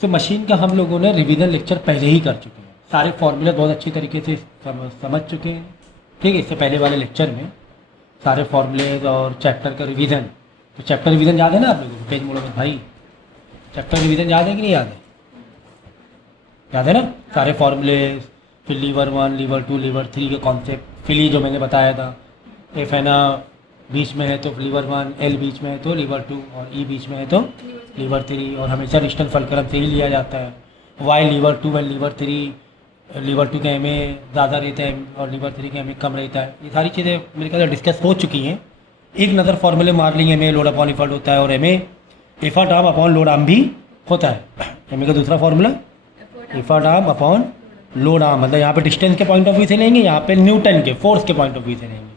तो मशीन का हम लोगों ने रिवीजन लेक्चर पहले ही कर चुके हैं, सारे फॉर्मूले बहुत अच्छी तरीके से समझ चुके हैं। ठीक है, इससे पहले वाले लेक्चर में सारे फॉर्मूलेज और चैप्टर का रिवीजन। तो चैप्टर रिवीजन याद है ना आप लोगों को? पेज मोड़ो मत भाई, चैप्टर रिवीजन याद है कि नहीं याद है? याद है ना सारे फॉर्मूलेज, फिर लीवर 1, लीवर 2, लीवर 3 के कॉन्सेप्ट, फिली जो मैंने बताया था, एफ है ना बीच में है तो लीवर 1, एल बीच में है तो लीवर 2 और ई बीच में है तो लीवर 3, और हमेशा रिस्टन फलक्रम से ही लिया जाता है। वाई लीवर 2 एंड लीवर 3, लीवर 2 का एम ज़्यादा रहता है और लीवर 3 का एम कम रहता है। ये सारी चीज़ें मेरे ख्याल से डिस्कस हो चुकी हैं। एक नज़र फॉर्मूले मार लेंगे, एम लोड अपॉन इफर्ट होता है और M effort arm upon load arm भी होता है। एम का दूसरा formula effort arm upon load arm, मतलब यहाँ पे डिस्टेंस के पॉइंट ऑफ व्यू से लेंगे, यहाँ पे न्यूटन के फोर्स के पॉइंट ऑफ व्यू से लेंगे।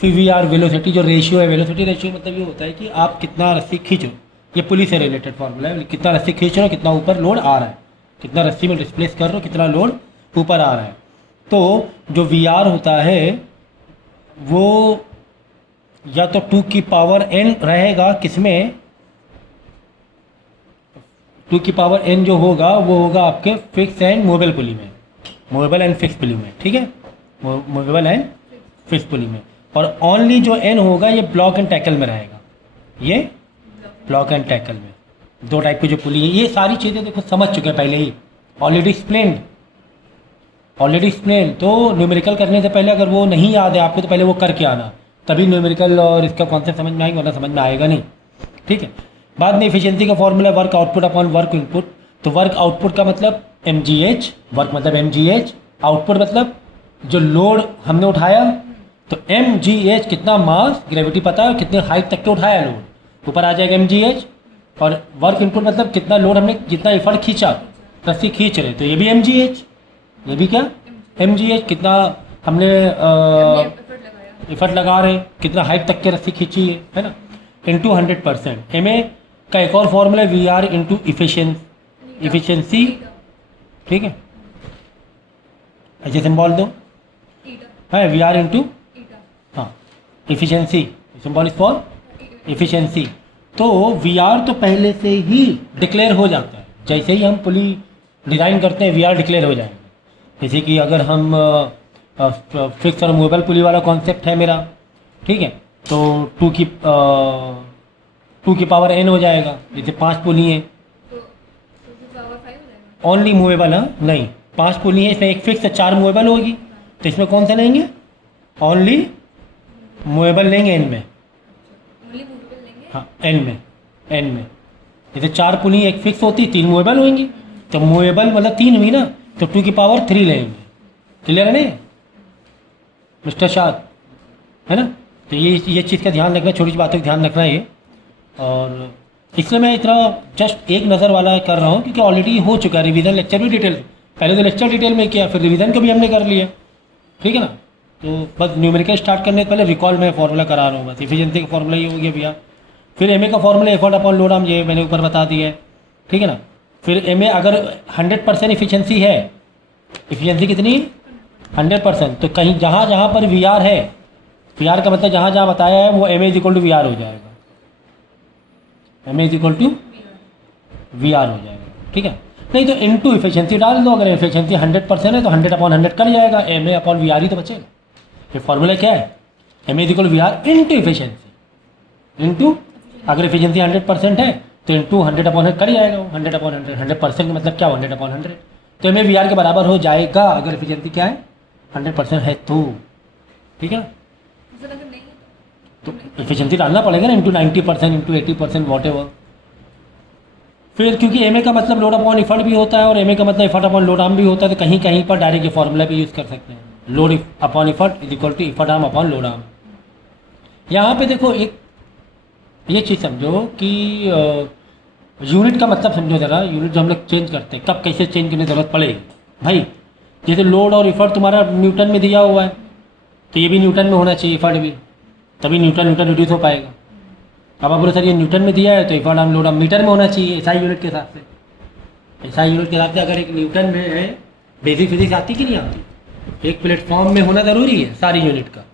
फिर वी आर वेलोसिटी, जो रेशियो है, वेलोसिटी रेशियो मतलब ये होता है कि आप कितना रस्सी खींचो, ये पुली से रिलेटेड फॉर्मूला है, कितना रस्सी खींच रहे हो, कितना ऊपर लोड आ रहा है, कितना रस्सी में डिस्प्लेस कर रहे हो, कितना लोड ऊपर आ रहा है। तो जो वी आर होता है वो या तो 2 की पावर n रहेगा, किसमें 2 की पावर n जो होगा वो होगा आपके फिक्स एंड मूवेबल पुली में, मूवेबल एंड फिक्स पुली में। ठीक है, मूवेबल एंड फिक्स पुली में। और ओनली जो n होगा ये ब्लॉक एंड टैकल में रहेगा, ये ब्लॉक एंड टैकल में। दो टाइप की जो पुली है, ये सारी चीज़ें देखो समझ चुके हैं पहले ही, ऑलरेडी एक्सप्लेन्ड। तो न्यूमेरिकल करने से पहले अगर वो नहीं याद है आपको तो पहले वो करके आना, तभी न्यूमेरिकल और इसका कॉन्सेप्ट समझ में आएगा, वरना समझ में आएगा नहीं। ठीक है, बाद में एफिशिएंसी का formula work output upon work input. तो वर्क आउटपुट का मतलब mgh, वर्क मतलब mgh, आउटपुट मतलब जो लोड हमने उठाया, तो mgh कितना मास, ग्रेविटी पता है कितने हाइट तक के उठाया लोड, ऊपर आ जाएगा mgh। और वर्क इनपुट मतलब कितना लोड हमने, जितना एफर्ट खींचा, रस्सी खींच रहे, तो ये भी mgh, ये भी क्या mgh, कितना हमने एफर्ट लगा रहे, कितना हाइट तक के रस्सी खींची है ना, इंटू 100%। एम का एक और formula V are into efficiency. ठीक है, ऐसे सिंबल दो है, वी आर इंटू, हाँ, efficiency, symbol is for efficiency. तो वी आर तो पहले से ही डिक्लेयर हो जाता है, जैसे ही हम पुली डिज़ाइन करते हैं वी आर डिक्लेयर हो जाएंगे। जैसे कि अगर हम फिक्स और मूवेबल पुली वाला कॉन्सेप्ट है मेरा, ठीक है, तो 2 की पावर n हो जाएगा, जैसे 5 पुली हैं, ओनली मूवेबल, हाँ नहीं 5 पुली है, इसमें एक फिक्स है, 4 मूवेबल होगी, तो इसमें कौन सा लेंगे, ओनली मूवेबल लेंगे n में, हाँ n में जैसे 4 पुली एक फिक्स होती, 3 मूवेबल होंगी, तो मूवेबल मतलब 3 हुई ना, तो 2 की पावर 3 लेंगे। क्लियर है नहीं मिस्टर शाद, है ना? तो ये चीज़ का ध्यान रखना, छोटी सी बातों का ध्यान रखना है। और इसलिए मैं इतना जस्ट एक नज़र वाला कर रहा हूँ क्योंकि ऑलरेडी हो चुका है रिवीजन लेक्चर भी डिटेल, पहले तो लेक्चर डिटेल में किया, फिर रिवीजन को भी हमने कर लिया। ठीक है ना, तो बस न्यूमेरिकल स्टार्ट करने से पहले रिकॉल में फॉर्मूला करा रहा हूँ, बस इफिशिएंसी का फॉर्मूला ये हो गया भैया। फिर एम का formula effort upon load arm, ये मैंने ऊपर बता दिया है। ठीक है ना, फिर एम अगर 100% इफिशियंसी है, इफिशियंसी कितनी 100%, तो कहीं जहाँ जहाँ पर वी आर है, वी आर का मतलब जहाँ जहाँ बताया है वो M is equal to V R हो जाएगा, M is equal to V R हो जाएगा। ठीक है, नहीं तो इनटू इफिशियंसी डाल दो, अगर इफिशियंसी 100% है तो 100/100 कट जाएगा, M A upon V R ही तो बचेगा। ये फॉर्मूला क्या है, M is equal V are into efficiency, into अगर इफिशियंसी 100% है तो इंटू 100/100 कट जाएगा, 100/100, 100% का मतलब क्या 100/100, तो एम ए वी आर के बराबर हो जाएगा अगर इफिशियंसी क्या है 100% है तो। ठीक है, तो इफिशियंसी डालना पड़ेगा ना, इंटू 90%, इंटू 80%, वॉट एवर। फिर क्योंकि एम ए का मतलब लोड अपॉन इफर्ट भी होता है और एम ए का मतलब इफर्ट अपॉन लोड आर्म भी होता है, तो कहीं कहीं पर डायरेक्ट ये फॉर्मूला भी यूज़ कर सकते हैं, load upon effort is equal to effort arm upon load arm. यहाँ पे देखो एक ये चीज़ समझो कि यूनिट का मतलब समझो ज़रा, यूनिट जो हम लोग चेंज करते हैं कब कैसे चेंज करने की ज़रूरत पड़ेगी भाई। जैसे लोड और इफर्ट तुम्हारा न्यूटन में दिया हुआ है तो ये भी न्यूटन में होना चाहिए, इफर्ट भी, तभी न्यूटन रिड्यूस हो पाएगा। अब आप बोलो सर ये न्यूटन में दिया है तो effort arm load arm metre में होना चाहिए, ऐसा यूनिट के हिसाब से, ऐसा यूनिट के हिसाब से। अगर एक न्यूटन में है, बेसिक फिजिक्स आती कि नहीं आती, एक प्लेटफॉर्म में होना ज़रूरी है सारी यूनिट का,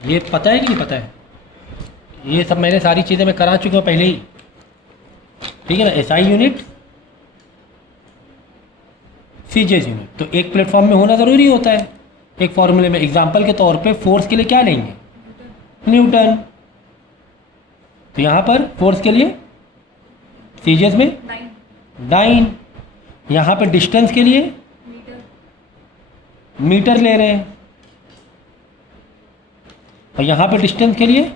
ये पता है कि नहीं पता है? ये सब मैंने सारी चीज़ें मैं करा चुका हूँ पहले ही, ठीक है ना, एसआई यूनिट, सीजीएस यूनिट। तो एक प्लेटफॉर्म में होना ज़रूरी होता है एक फॉर्मूले में। एग्जाम्पल के तौर पे फोर्स के लिए क्या लेंगे, न्यूटन। तो यहाँ पर फोर्स के लिए सीजीएस में डाइन। यहाँ पे डिस्टेंस के लिए मीटर ले रहे हैं, और यहाँ पे डिस्टेंस के लिए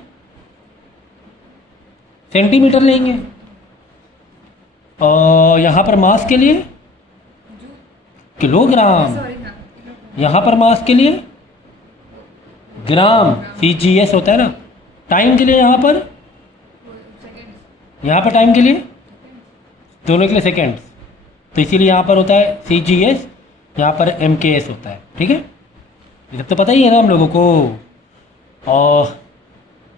सेंटीमीटर लेंगे, और यहाँ पर मास के लिए किलोग्राम, यहाँ पर मास के लिए ग्राम, सीजीएस होता है ना। टाइम के लिए यहाँ पर टाइम के लिए दोनों के लिए सेकेंड्स, तो इसीलिए यहाँ पर होता है सीजीएस, यहाँ पर एमकेएस होता है। ठीक है, ये सब तो पता ही है ना हम लोगों को। और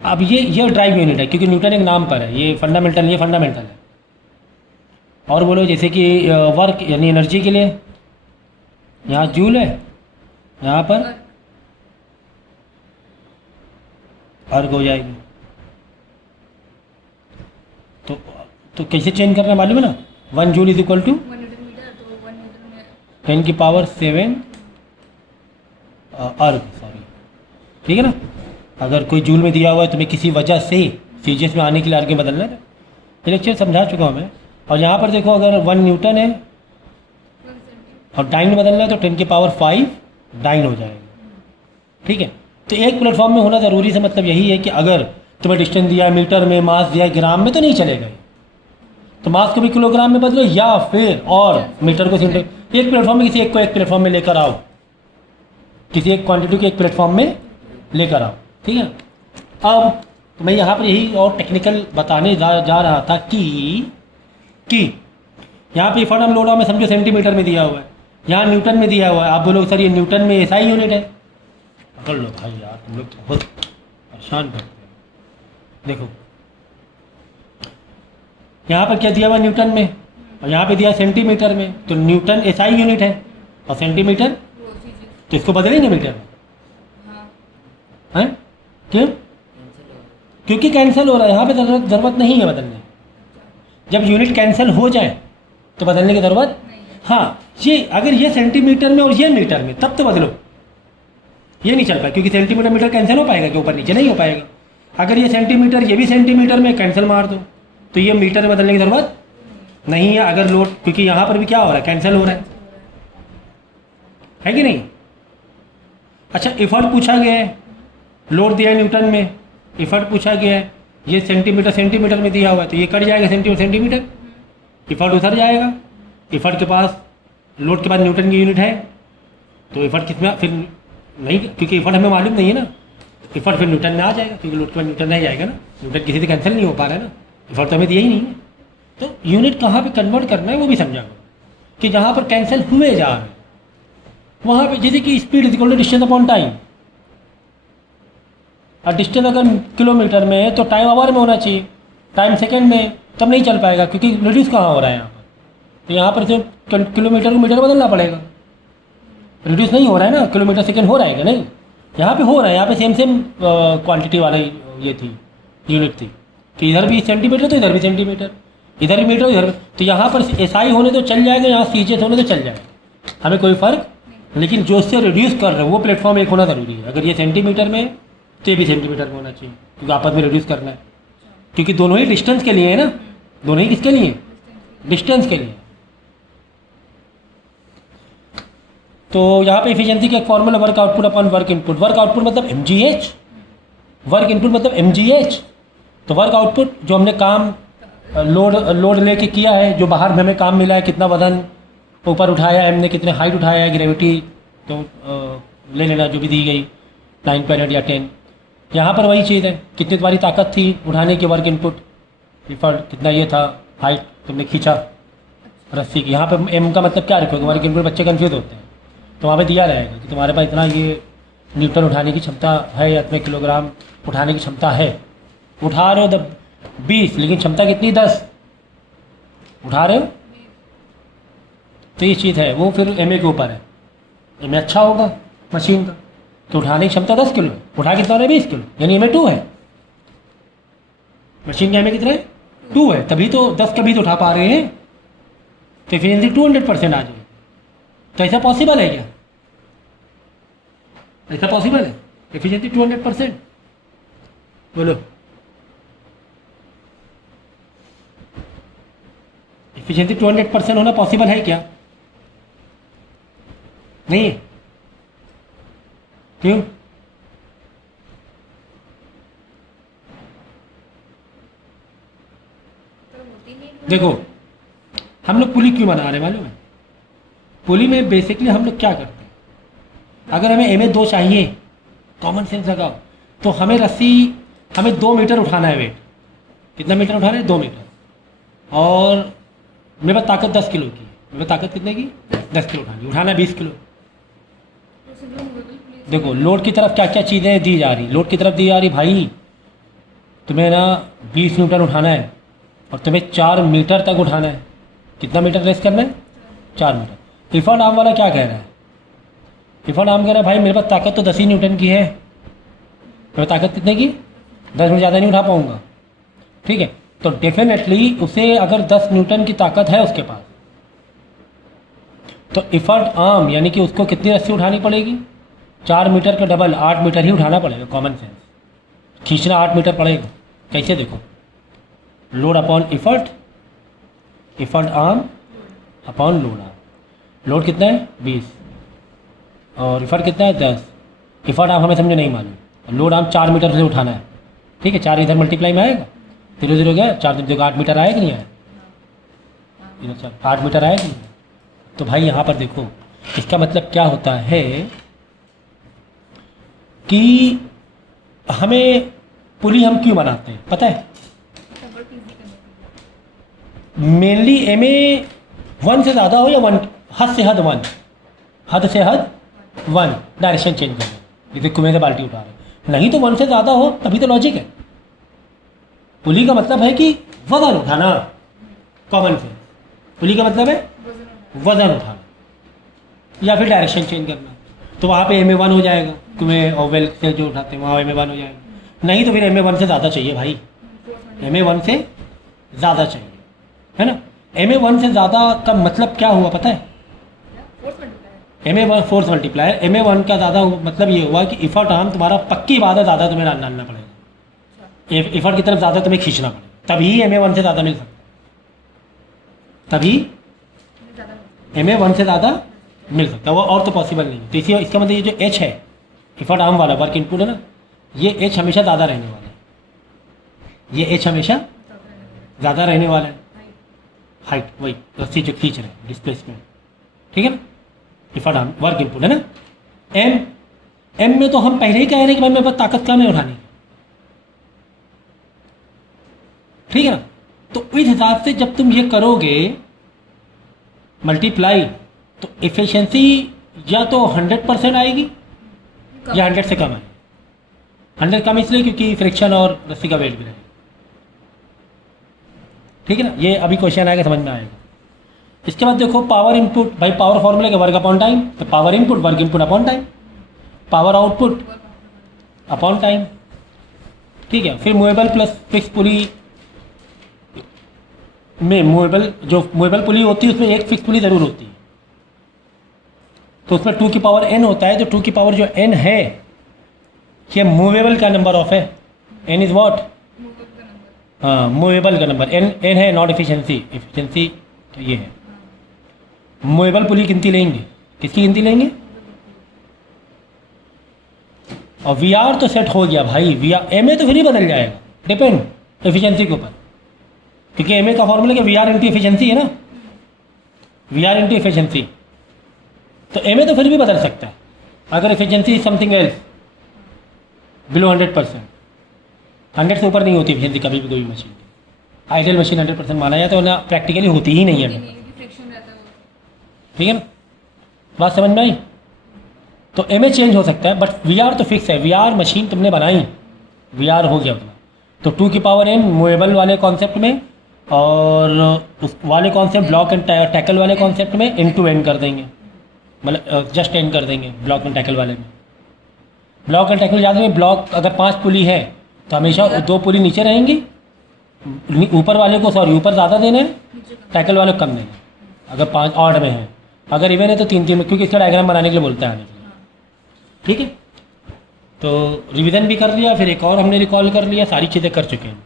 अब ये ड्राइव यूनिट है क्योंकि न्यूटन एक नाम पर है, ये फंडामेंटल है। और बोलो जैसे कि वर्क यानी एनर्जी के लिए यहाँ जूल है, यहाँ पर अर्ग हो जाएगी। तो कैसे चेंज करना मालूम है ना, 1 जूल इज इक्वल टू 10⁻7 अर्ग, सॉरी। ठीक है ना, अगर कोई जूल में दिया हुआ है तुम्हें किसी वजह से सीजीएस में आने के लिए अर्ग बदलना है, ये लेक्चर समझा चुका हूँ मैं। और यहाँ पर देखो अगर 1 न्यूटन है और डाइन बदलना है तो 10⁵ डाइन हो जाएगा। ठीक है, तो एक प्लेटफॉर्म में होना ज़रूरी से मतलब यही है कि अगर तुम्हें डिस्टेंस दिया है मीटर में, मास दिया है ग्राम में, तो नहीं चलेगा। तो मास को भी किलोग्राम में बदलो या फिर और मीटर को सेंटीमीटर। एक प्लेटफॉर्म में किसी एक को एक प्लेटफॉर्म में लेकर आओ, किसी एक क्वांटिटी को एक प्लेटफॉर्म में लेकर आओ। ठीक है, अब तो मैं यहाँ पर यही और टेक्निकल बताने जा रहा था कि यहाँ पे इफर्ट हम लोड में समझो सेंटीमीटर में दिया हुआ है, यहाँ न्यूटन में दिया हुआ है। आप बोलोगे सर ये न्यूटन में एसआई यूनिट है। पकड़ लो भाई यार, तुम लोग तो बहुत परेशान करते हैं। देखो यहाँ पर क्या दिया हुआ न्यूटन में और यहाँ पे दिया सेंटीमीटर में, तो न्यूटन एसआई यूनिट है और सेंटीमीटर, तो इसको बदलेंगे मीटर में। हैं क्यों? क्योंकि कैंसिल हो रहा है, यहाँ पे ज़रूरत नहीं है बदलने। जब यूनिट कैंसिल हो जाए तो बदलने की ज़रूरत, हाँ ये अगर ये सेंटीमीटर में और ये मीटर में तब तो बदलो, ये नहीं चल पाएगा क्योंकि सेंटीमीटर मीटर कैंसिल हो पाएगा कि ऊपर नीचे नहीं हो पाएगा। अगर ये सेंटीमीटर ये भी सेंटीमीटर में कैंसिल मार दो तो ये मीटर में बदलने की ज़रूरत नहीं है। अगर लोड, क्योंकि यहाँ पर भी क्या हो रहा है, कैंसिल हो रहा है कि नहीं। अच्छा, इफर्ट पूछा गया है, लोड दिया है न्यूटन में, इफर्ट पूछा गया है, ये सेंटीमीटर में दिया हुआ है, तो ये कट जाएगा सेंटीमीटर, इफर्ट उतर जाएगा। इफर्ट के पास लोड के बाद न्यूटन की यूनिट है, तो इफर्ट कितना फिर नहीं, क्योंकि इफर्ट हमें मालूम नहीं है ना, इफर्ट फिर न्यूटन में आ जाएगा क्योंकि लोड के बाद न्यूटन रह जाएगा ना। न्यूटन किसी से कैंसिल नहीं हो पा रहा है ना, इफर्ट तो हमें दिया ही नहीं है। तो यूनिट कहाँ पे कन्वर्ट करना है वो भी समझा कि जहाँ पर कैंसिल हुए जा रहे हैं वहाँ पे, जैसे कि speed is equal to distance upon time. और डिस्टेंस अगर किलोमीटर में है तो टाइम आवर में होना चाहिए, टाइम सेकेंड में, तब नहीं चल पाएगा क्योंकि रिड्यूस कहाँ हो रहा है यहाँ पर। तो यहाँ पर सिर्फ किलोमीटर को मीटर बदलना पड़ेगा, रिड्यूस नहीं हो रहा है ना, किलोमीटर सेकेंड हो रहा है कि नहीं, यहाँ पे हो रहा है। यहाँ पे सेम क्वांटिटी वाला ये थी, यूनिट थी कि इधर भी सेंटीमीटर तो इधर भी सेंटीमीटर, इधर भी मीटर इधर, तो यहाँ पर एसआई होने तो चल जाएगा, यहाँ सीजीएस होने तो चल जाएगा, हमें कोई फ़र्क। लेकिन जो उससे रिड्यूस कर रहे हैं वो प्लेटफॉर्म एक होना ज़रूरी है। अगर ये सेंटीमीटर में तो ये भी सेंटीमीटर में होना चाहिए क्योंकि आपस में रिड्यूस करना है, क्योंकि दोनों ही डिस्टेंस के लिए है ना, दोनों ही किसके लिए, डिस्टेंस के लिए। तो यहाँ पे एफिशिएंसी का एक formula work output upon work input. Work output मतलब mgh, वर्क इनपुट मतलब mgh। तो वर्क आउटपुट जो हमने काम लोड लेके किया है, जो बाहर में हमें काम मिला है, कितना वजन ऊपर उठाया है हमने, कितने हाइट उठाया है, ग्रेविटी तो ले लेना जो भी दी गई 9 पैरेट या 10। यहाँ पर वही चीज़ है, कितनी तुम्हारी ताकत थी उठाने की, वर्क इनपुट, इफर्ट कितना ये था, हाइट तुमने खींचा रस्सी की। यहाँ पर एम का मतलब क्या रखोगे, वर्क इनपुट बच्चे कन्फ्यूज होते हैं, तो वहाँ पे दिया रहेगा कि तुम्हारे पास इतना ये न्यूटन उठाने की क्षमता है या इतने किलोग्राम उठाने की क्षमता है। उठा रहे हो 20 लेकिन क्षमता कितनी 10 उठा रहे हो, तो ये चीज़ है वो फिर एमए के ऊपर है। एमए अच्छा होगा मशीन का तो उठाने की क्षमता 10 किलो है, उठा कितना रहे 20 किलो, यानी एमए 2 है। मशीन का एमए कितना है 2 है, तभी तो 10 कभी तो उठा पा रहे हैं, तो एफिशिएंसी 200% आ जाए। तो ऐसा पॉसिबल है क्या? ऐसा पॉसिबल है एफिशिएंसी 200%? बोलो, एफिशिएंसी 200% होना पॉसिबल है क्या? नहीं है। क्यों? देखो, हम लोग पुली क्यों बना रहे हैं मालूम है? पुली में बेसिकली हम लोग क्या करते हैं, अगर हमें MA2 चाहिए, कॉमन सेंस लगाओ, तो हमें रस्सी, हमें 2 मीटर उठाना है वेट। कितना मीटर उठा रहे हैं? 2 मीटर। और मेरे पास ताकत 10 किलो की है। मेरे पास ताकत कितने की? 10 किलो उठानी, उठाना है 20 किलो। देखो लोड की तरफ क्या क्या चीज़ें दी जा रही, लोड की तरफ दी जा रही भाई तुम्हें ना 20 न्यूटन उठाना है और तुम्हें 4 मीटर तक उठाना है। कितना मीटर रेस्ट करना है? 4 मीटर। इफर्ट आर्म वाला क्या कह रहा है? इफर्ट आर्म कह रहा है भाई मेरे पास ताकत तो 10 ही न्यूटन की है, मेरे ताकत कितने की? 10 मिनट ज़्यादा नहीं उठा पाऊँगा। ठीक है, तो डेफिनेटली उसे अगर 10 न्यूटन की ताकत है उसके पास, तो इफर्ट आर्म यानी कि उसको कितनी रस्सी उठानी पड़ेगी? 4 मीटर का डबल 8 मीटर ही उठाना पड़ेगा। कॉमन सेंस, खींचना 8 मीटर पड़ेगा। कैसे? देखो, load upon effort, effort arm upon load arm. Load कितना है? 20 और इफर्ट कितना है? 10। इफर्ट आर्म हमें समझे नहीं मालूम, लोड आर्म 4 मीटर से उठाना है। ठीक है, 4 इधर मल्टीप्लाई में आएगा, 0 0 गया, 4 दिन 8 मीटर आएगा नहीं आया? 8 मीटर आएगा नहीं? तो भाई यहाँ पर देखो, इसका मतलब क्या होता है कि हमें पुली हम क्यों बनाते हैं पता है? मेनली MA1 से ज़्यादा हो या 1, हद से हद 1, हद से हद 1 डायरेक्शन चेंज करना। जैसे कुएं से बाल्टी उठा रहे, नहीं तो 1 से ज़्यादा हो तभी तो लॉजिक है। पुली का मतलब है कि वजन उठाना, कॉमन सेंस। पुली का मतलब है वजन उठाना या फिर डायरेक्शन चेंज करना। तो वहाँ पे MA1 हो जाएगा, कुएं और वेल से जो उठाते हैं वहाँ MA1 हो जाएगा। नहीं तो फिर MA1 से ज़्यादा चाहिए भाई, MA1 से ज़्यादा चाहिए, है ना? MA1 से ज़्यादा का मतलब क्या हुआ पता है? MA1 force multiplier. MA1 का ज़्यादा मतलब ये हुआ कि इफर्ट आर्म तुम्हारा पक्की बात है ज़्यादा तुम्हें डालना पड़ेगा, इफर्ट की तरफ ज़्यादा तुम्हें खींचना पड़ेगा, तभी MA1 से ज़्यादा मिल सकता, तभी MA1 से ज़्यादा मिल सकता है, वो और तो पॉसिबल नहीं। तो इसी इसका मतलब ये जो H है, इफर्ट आर्म वाला वर्क इनपुट है ना, ये H हमेशा ज़्यादा रहने वाला है, ये H हमेशा ज़्यादा रहने वाला है। हाइट वही रस्सी जो खींच रहे हैं, डिस्प्लेसमेंट, ठीक है ना? इफर्ट आर्म वर्क इनपुट है ना। M में तो हम पहले ही कह रहे हैं कि भाई मेरे पास ताकत कम है उठाने, ठीक है ना? तो इस हिसाब से जब तुम ये करोगे मल्टीप्लाई, तो एफिशिएंसी या तो 100% आएगी या 100 से कम आएगी। 100 कम इसलिए क्योंकि फ्रिक्शन और रस्सी का वेट भी रहेगा, ठीक है ना? ये अभी क्वेश्चन आएगा, समझ में आएगा। इसके बाद देखो पावर इनपुट, भाई पावर फॉर्मूला के वर्क अपॉन टाइम, तो power input work input upon time, power output upon time, ठीक है। फिर मूवेबल प्लस फिक्स पुली में मूवेबल पुली होती है उसमें एक फिक्स पुली ज़रूर होती है, तो उसमें 2 की पावर n होता है। जो 2 की पावर जो n है ये मूवेबल का नंबर ऑफ है, n इज़ व्हाट? हाँ, मूवेबल का नंबर n है, नॉट एफिशिएंसी। एफिशिएंसी तो ये है। मूवेबल पुली गिनती लेंगे, किसकी गिनती लेंगे? और VR तो सेट हो गया भाई, VR MA तो फिर ही बदल जाएगा, डिपेंड एफिशिएंसी के ऊपर, क्योंकि MA का फॉर्मूला क्या? VR इंटू एफिशिएंसी है ना, VR इंटू एफिशिएंसी। तो MA तो फिर भी बदल सकता है अगर एफिशिएंसी समथिंग एल्स बिलो 100%। 100 से ऊपर नहीं होती एफिशिएंसी कभी भी कोई मशीन, आइडियल मशीन 100% माना जाता है, तो ना प्रैक्टिकली होती ही नहीं है, ठीक है ना? बात समझ में आई? तो MA चेंज हो सकता है, बट VR तो फिक्स है। VR मशीन तुमने बनाई, VR हो गया तुम्हारा, तो 2 की पावर n मूवेबल वाले कॉन्सेप्ट में, और उस वाले कॉन्सेप्ट ब्लॉक एंड टैकल वाले कॉन्सेप्ट में n to n कर देंगे, मतलब जस्ट n कर देंगे ब्लॉक एंड टैकल वाले में। ब्लॉक एंड टैकल याद में, ब्लॉक अगर 5 पुली है तो हमेशा 2 पुली नीचे रहेंगी, ऊपर वाले को सॉरी ऊपर ज़्यादा देना है, टैकल वाले को कम देना है। अगर 5 ऑड में है, अगर इवन है तो 3-3 में, क्योंकि इसका डायग्राम बनाने के लिए बोलता है हमें। ठीक है, तो रिवीजन भी कर लिया, फिर एक और हमने रिकॉल कर लिया, सारी चीज़ें कर चुके हैं।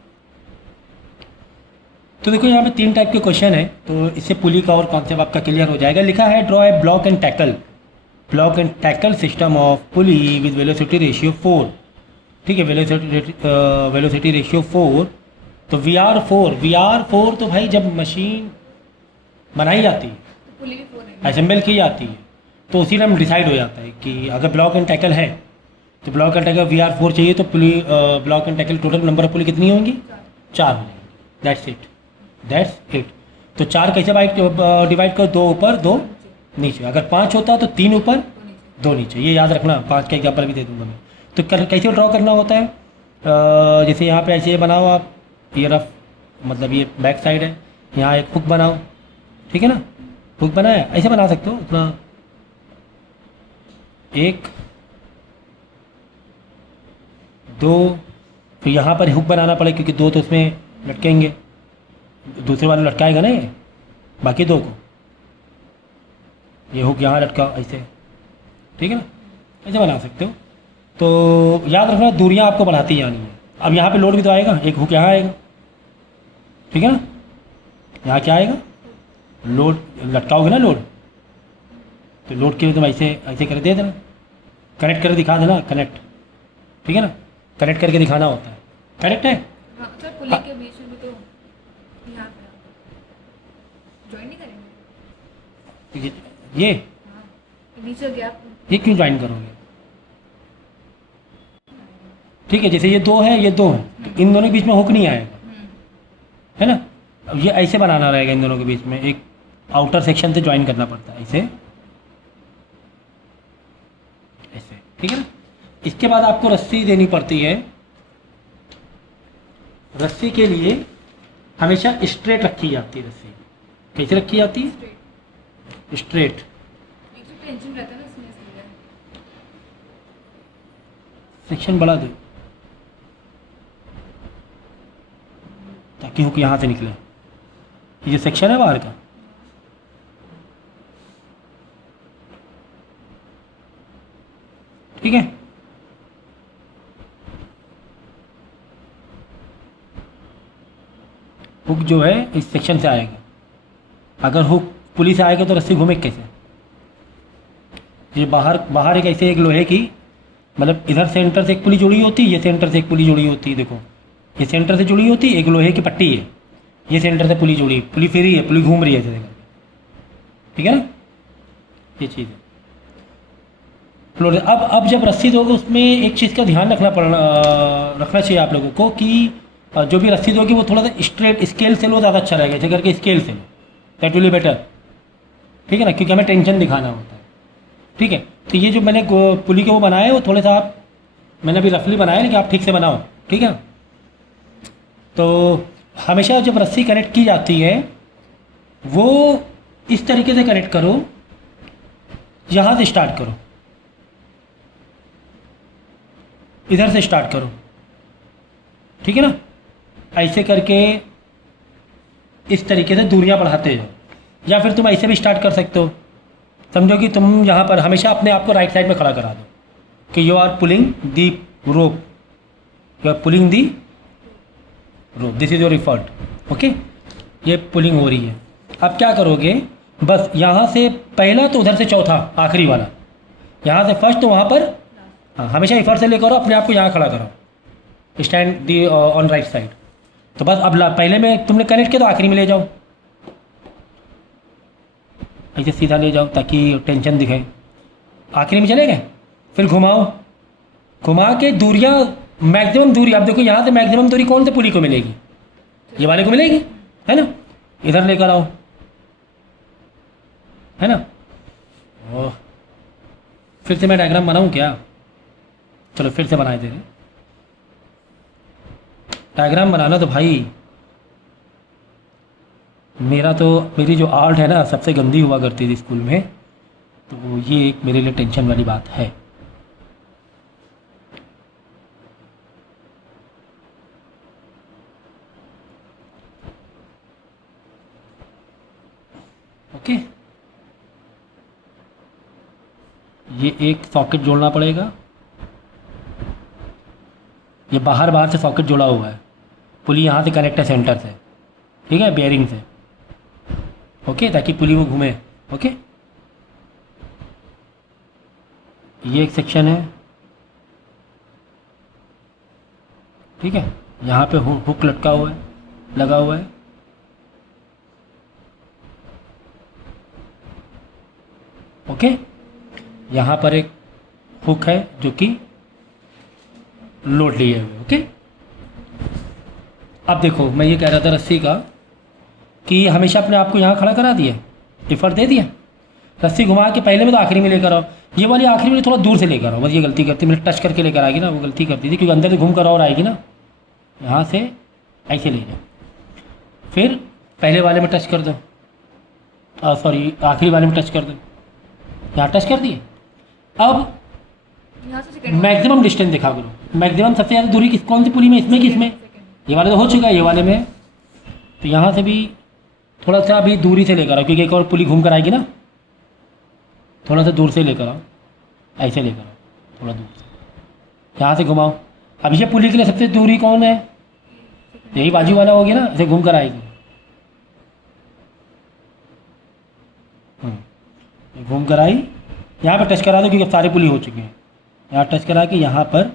तो देखो यहाँ पे 3 टाइप के क्वेश्चन है, तो इससे पुली का और कॉन्सेप्ट आपका क्लियर हो जाएगा। लिखा है draw a block and tackle system of pulley with velocity ratio 4। ठीक है, वेलोसिटी रेशियो 4। तो VR4 तो भाई जब मशीन बनाई जाती है, असेंबल की जाती है, तो उसी टाइम डिसाइड हो जाता है कि अगर ब्लॉक एंड टैकल है तो ब्लॉक एंड टैकल VR4 चाहिए, तो pulley block and tackle total number of pulley कितनी होंगी? 4 हो जाएंगी। That's it. तो 4 कैसे डिवाइड करो? 2 ऊपर 2 नीचे। अगर 5 होता तो 3 ऊपर 2 नीचे, ये याद रखना। 5 का एग्जाम्पल भी दे दूंगा मैं। तो कैसे ड्रॉ करना होता है? जैसे यहाँ पे ऐसे बनाओ आप, ये रफ मतलब ये बैक साइड है, यहाँ एक हुक बनाओ। ठीक है ना, हुक बनाया, ऐसे बना सकते हो अपना 1 2, फिर यहाँ पर हुक बनाना पड़ेगा क्योंकि 2 तो उसमें लटकेंगे, दूसरे वाले लटकाएगा ना ये, बाकी 2 को ये हुक यहाँ लटका ऐसे। ठीक है ना, ऐसे बना सकते हो। तो याद रखना दूरियाँ आपको बढ़ाती जानी है। अब यहाँ पे लोड भी तो आएगा, एक हुक यहाँ आएगा। ठीक है ना, यहाँ क्या आएगा? लोड लटकाओगे ना लोड, तो लोड के लिए तुम ऐसे ऐसे कर दे देना, कनेक्ट कर दिखा देना, कनेक्ट। ठीक है ना, कनेक्ट करके दिखाना होता है। कनेक्ट है पुली के बीच में भी तो यहाँ पे ज्वाइन नहीं करेंगे ये बीच का गैप, ये क्यों ज्वाइन करोगे? ठीक है, जैसे ये 2 है, ये 2 है, तो इन दोनों के बीच में हुक नहीं आएगा, है ना। अब ये ऐसे बनाना रहेगा, इन दोनों के बीच में एक आउटर सेक्शन से ज्वाइन करना पड़ता है, ऐसे ऐसे। ठीक है ना, इसके बाद आपको रस्सी देनी पड़ती है। रस्सी के लिए हमेशा स्ट्रेट रखी जाती है। रस्सी कैसे रखी जाती है? स्ट्रेट। टेंशन रहता है ना इसमें, इसलिए सेक्शन बढ़ा दो ताकि हुक यहाँ से निकले। ये सेक्शन है बाहर का, ठीक है। हुक जो है इस सेक्शन से आएगा। अगर हुक पुली से आएगा तो रस्सी घूमे कैसे? ये बाहर एक ऐसे एक लोहे की, मतलब इधर सेंटर से एक पुली जुड़ी होती है, ये सेंटर से एक पुली जुड़ी होती है। देखो ये सेंटर से जुड़ी होती है, एक लोहे की पट्टी है, ये सेंटर से पुली जुड़ी, पुली फ्री है, पुली घूम रही है ऐसे देखो। ठीक है ना, ये चीज़ है। अब जब रस्सी दोगे उसमें एक चीज़ का ध्यान रखना चाहिए आप लोगों को कि जो भी रस्सी दोगे वो थोड़ा सा स्ट्रेट स्केल से लो, ज़्यादा अच्छा रहेगा। ऐसे करके स्केल से लो, दैट विल बी बेटर। ठीक है ना, क्योंकि हमें टेंशन दिखाना होता है। ठीक है, तो ये जो मैंने पुली के वो बनाया है वो थोड़े सा मैंने अभी रफली बनाया, लेकिन आप ठीक से बनाओ। ठीक है, तो हमेशा जब रस्सी कनेक्ट की जाती है वो इस तरीके से कनेक्ट करो, यहाँ से स्टार्ट करो, इधर से स्टार्ट करो। ठीक है ना, ऐसे करके इस तरीके से दूरियां बढ़ाते जाओ, या फिर तुम ऐसे भी स्टार्ट कर सकते हो। समझो कि तुम यहाँ पर हमेशा अपने आप को राइट साइड में खड़ा करा दो कि you are pulling the rope, you are pulling the rope, this is your effort. Okay, ये पुलिंग हो रही है। अब क्या करोगे, बस यहाँ से पहला तो उधर से चौथा आखिरी वाला, यहाँ से फर्स्ट तो वहाँ पर, हाँ हमेशा एफर्ट से लेकर अपने आप को यहाँ खड़ा करो, stand the on right side. तो बस अब पहले में तुमने कनेक्ट किया तो आखिरी में ले जाओ, ऐसे सीधा ले जाओ ताकि टेंशन दिखे। आखिरी में चले गए, फिर घुमाओ, घुमा के दूरियाँ मैक्सिमम दूरी, आप देखो यहाँ से मैक्सिमम दूरी कौन से पुली को मिलेगी? ये वाले को मिलेगी, है ना। इधर लेकर आओ, है ना। ओह, फिर से मैं डायग्राम बनाऊँ क्या? चलो फिर से बनाए दे रहे। डायग्राम बनाना तो भाई मेरी जो आर्ट है ना सबसे गंदी हुआ करती थी स्कूल में, तो ये एक मेरे लिए टेंशन वाली बात है। ओके, ये एक सॉकेट जोड़ना पड़ेगा, ये बाहर से सॉकेट जोड़ा हुआ है, पुली यहाँ से कनेक्ट है सेंटर से, ठीक है, बेयरिंग से, ओके, ताकि पुली वो घूमे। ओके, ये एक सेक्शन है, ठीक है, यहाँ पे हुक लटका हुआ है, लगा हुआ है, ओके, यहाँ पर एक हुक है जो कि लोड लिए हुए। ओके, अब देखो मैं ये कह रहा था रस्सी का कि हमेशा अपने आप को यहाँ खड़ा करा दिया, एफर्ट दे दिया, रस्सी घुमा के पहले में तो आखिरी में लेकर आओ, ये वाली आखिरी में थोड़ा दूर से लेकर आओ, बस ये गलती करती, मैंने टच करके लेकर आएगी ना, वो गलती करती थी क्योंकि अंदर से घूम कर और आएगी ना, यहाँ से ऐसे ले जाओ, फिर पहले वाले में टच कर दो, सॉरी आखिरी वाले में टच कर दो, यहाँ टच कर दिए। अब यहाँ से सेकंड मैक्सिमम डिस्टेंस दिखा करो, मैक्सिमम सबसे ज़्यादा दूरी किस कौन सी पुली में, इसमें किसमें, ये वाले तो हो चुका है, ये वाले में, तो यहाँ से भी थोड़ा सा अभी दूरी से लेकर आओ क्योंकि एक और पुली घूम कर आएगी ना, थोड़ा सा दूर से लेकर आओ, ऐसे लेकर आओ थोड़ा दूर से, यहाँ से घुमाओ। अब ये पुली के लिए सबसे दूरी कौन है, यही बाजू वाला हो गया ना, ऐसे घूम कर आएगी, घूम कर आई, यहाँ पर टच करा दो क्योंकि सारे पुली हो चुके हैं, यहाँ टच करा के यहाँ पर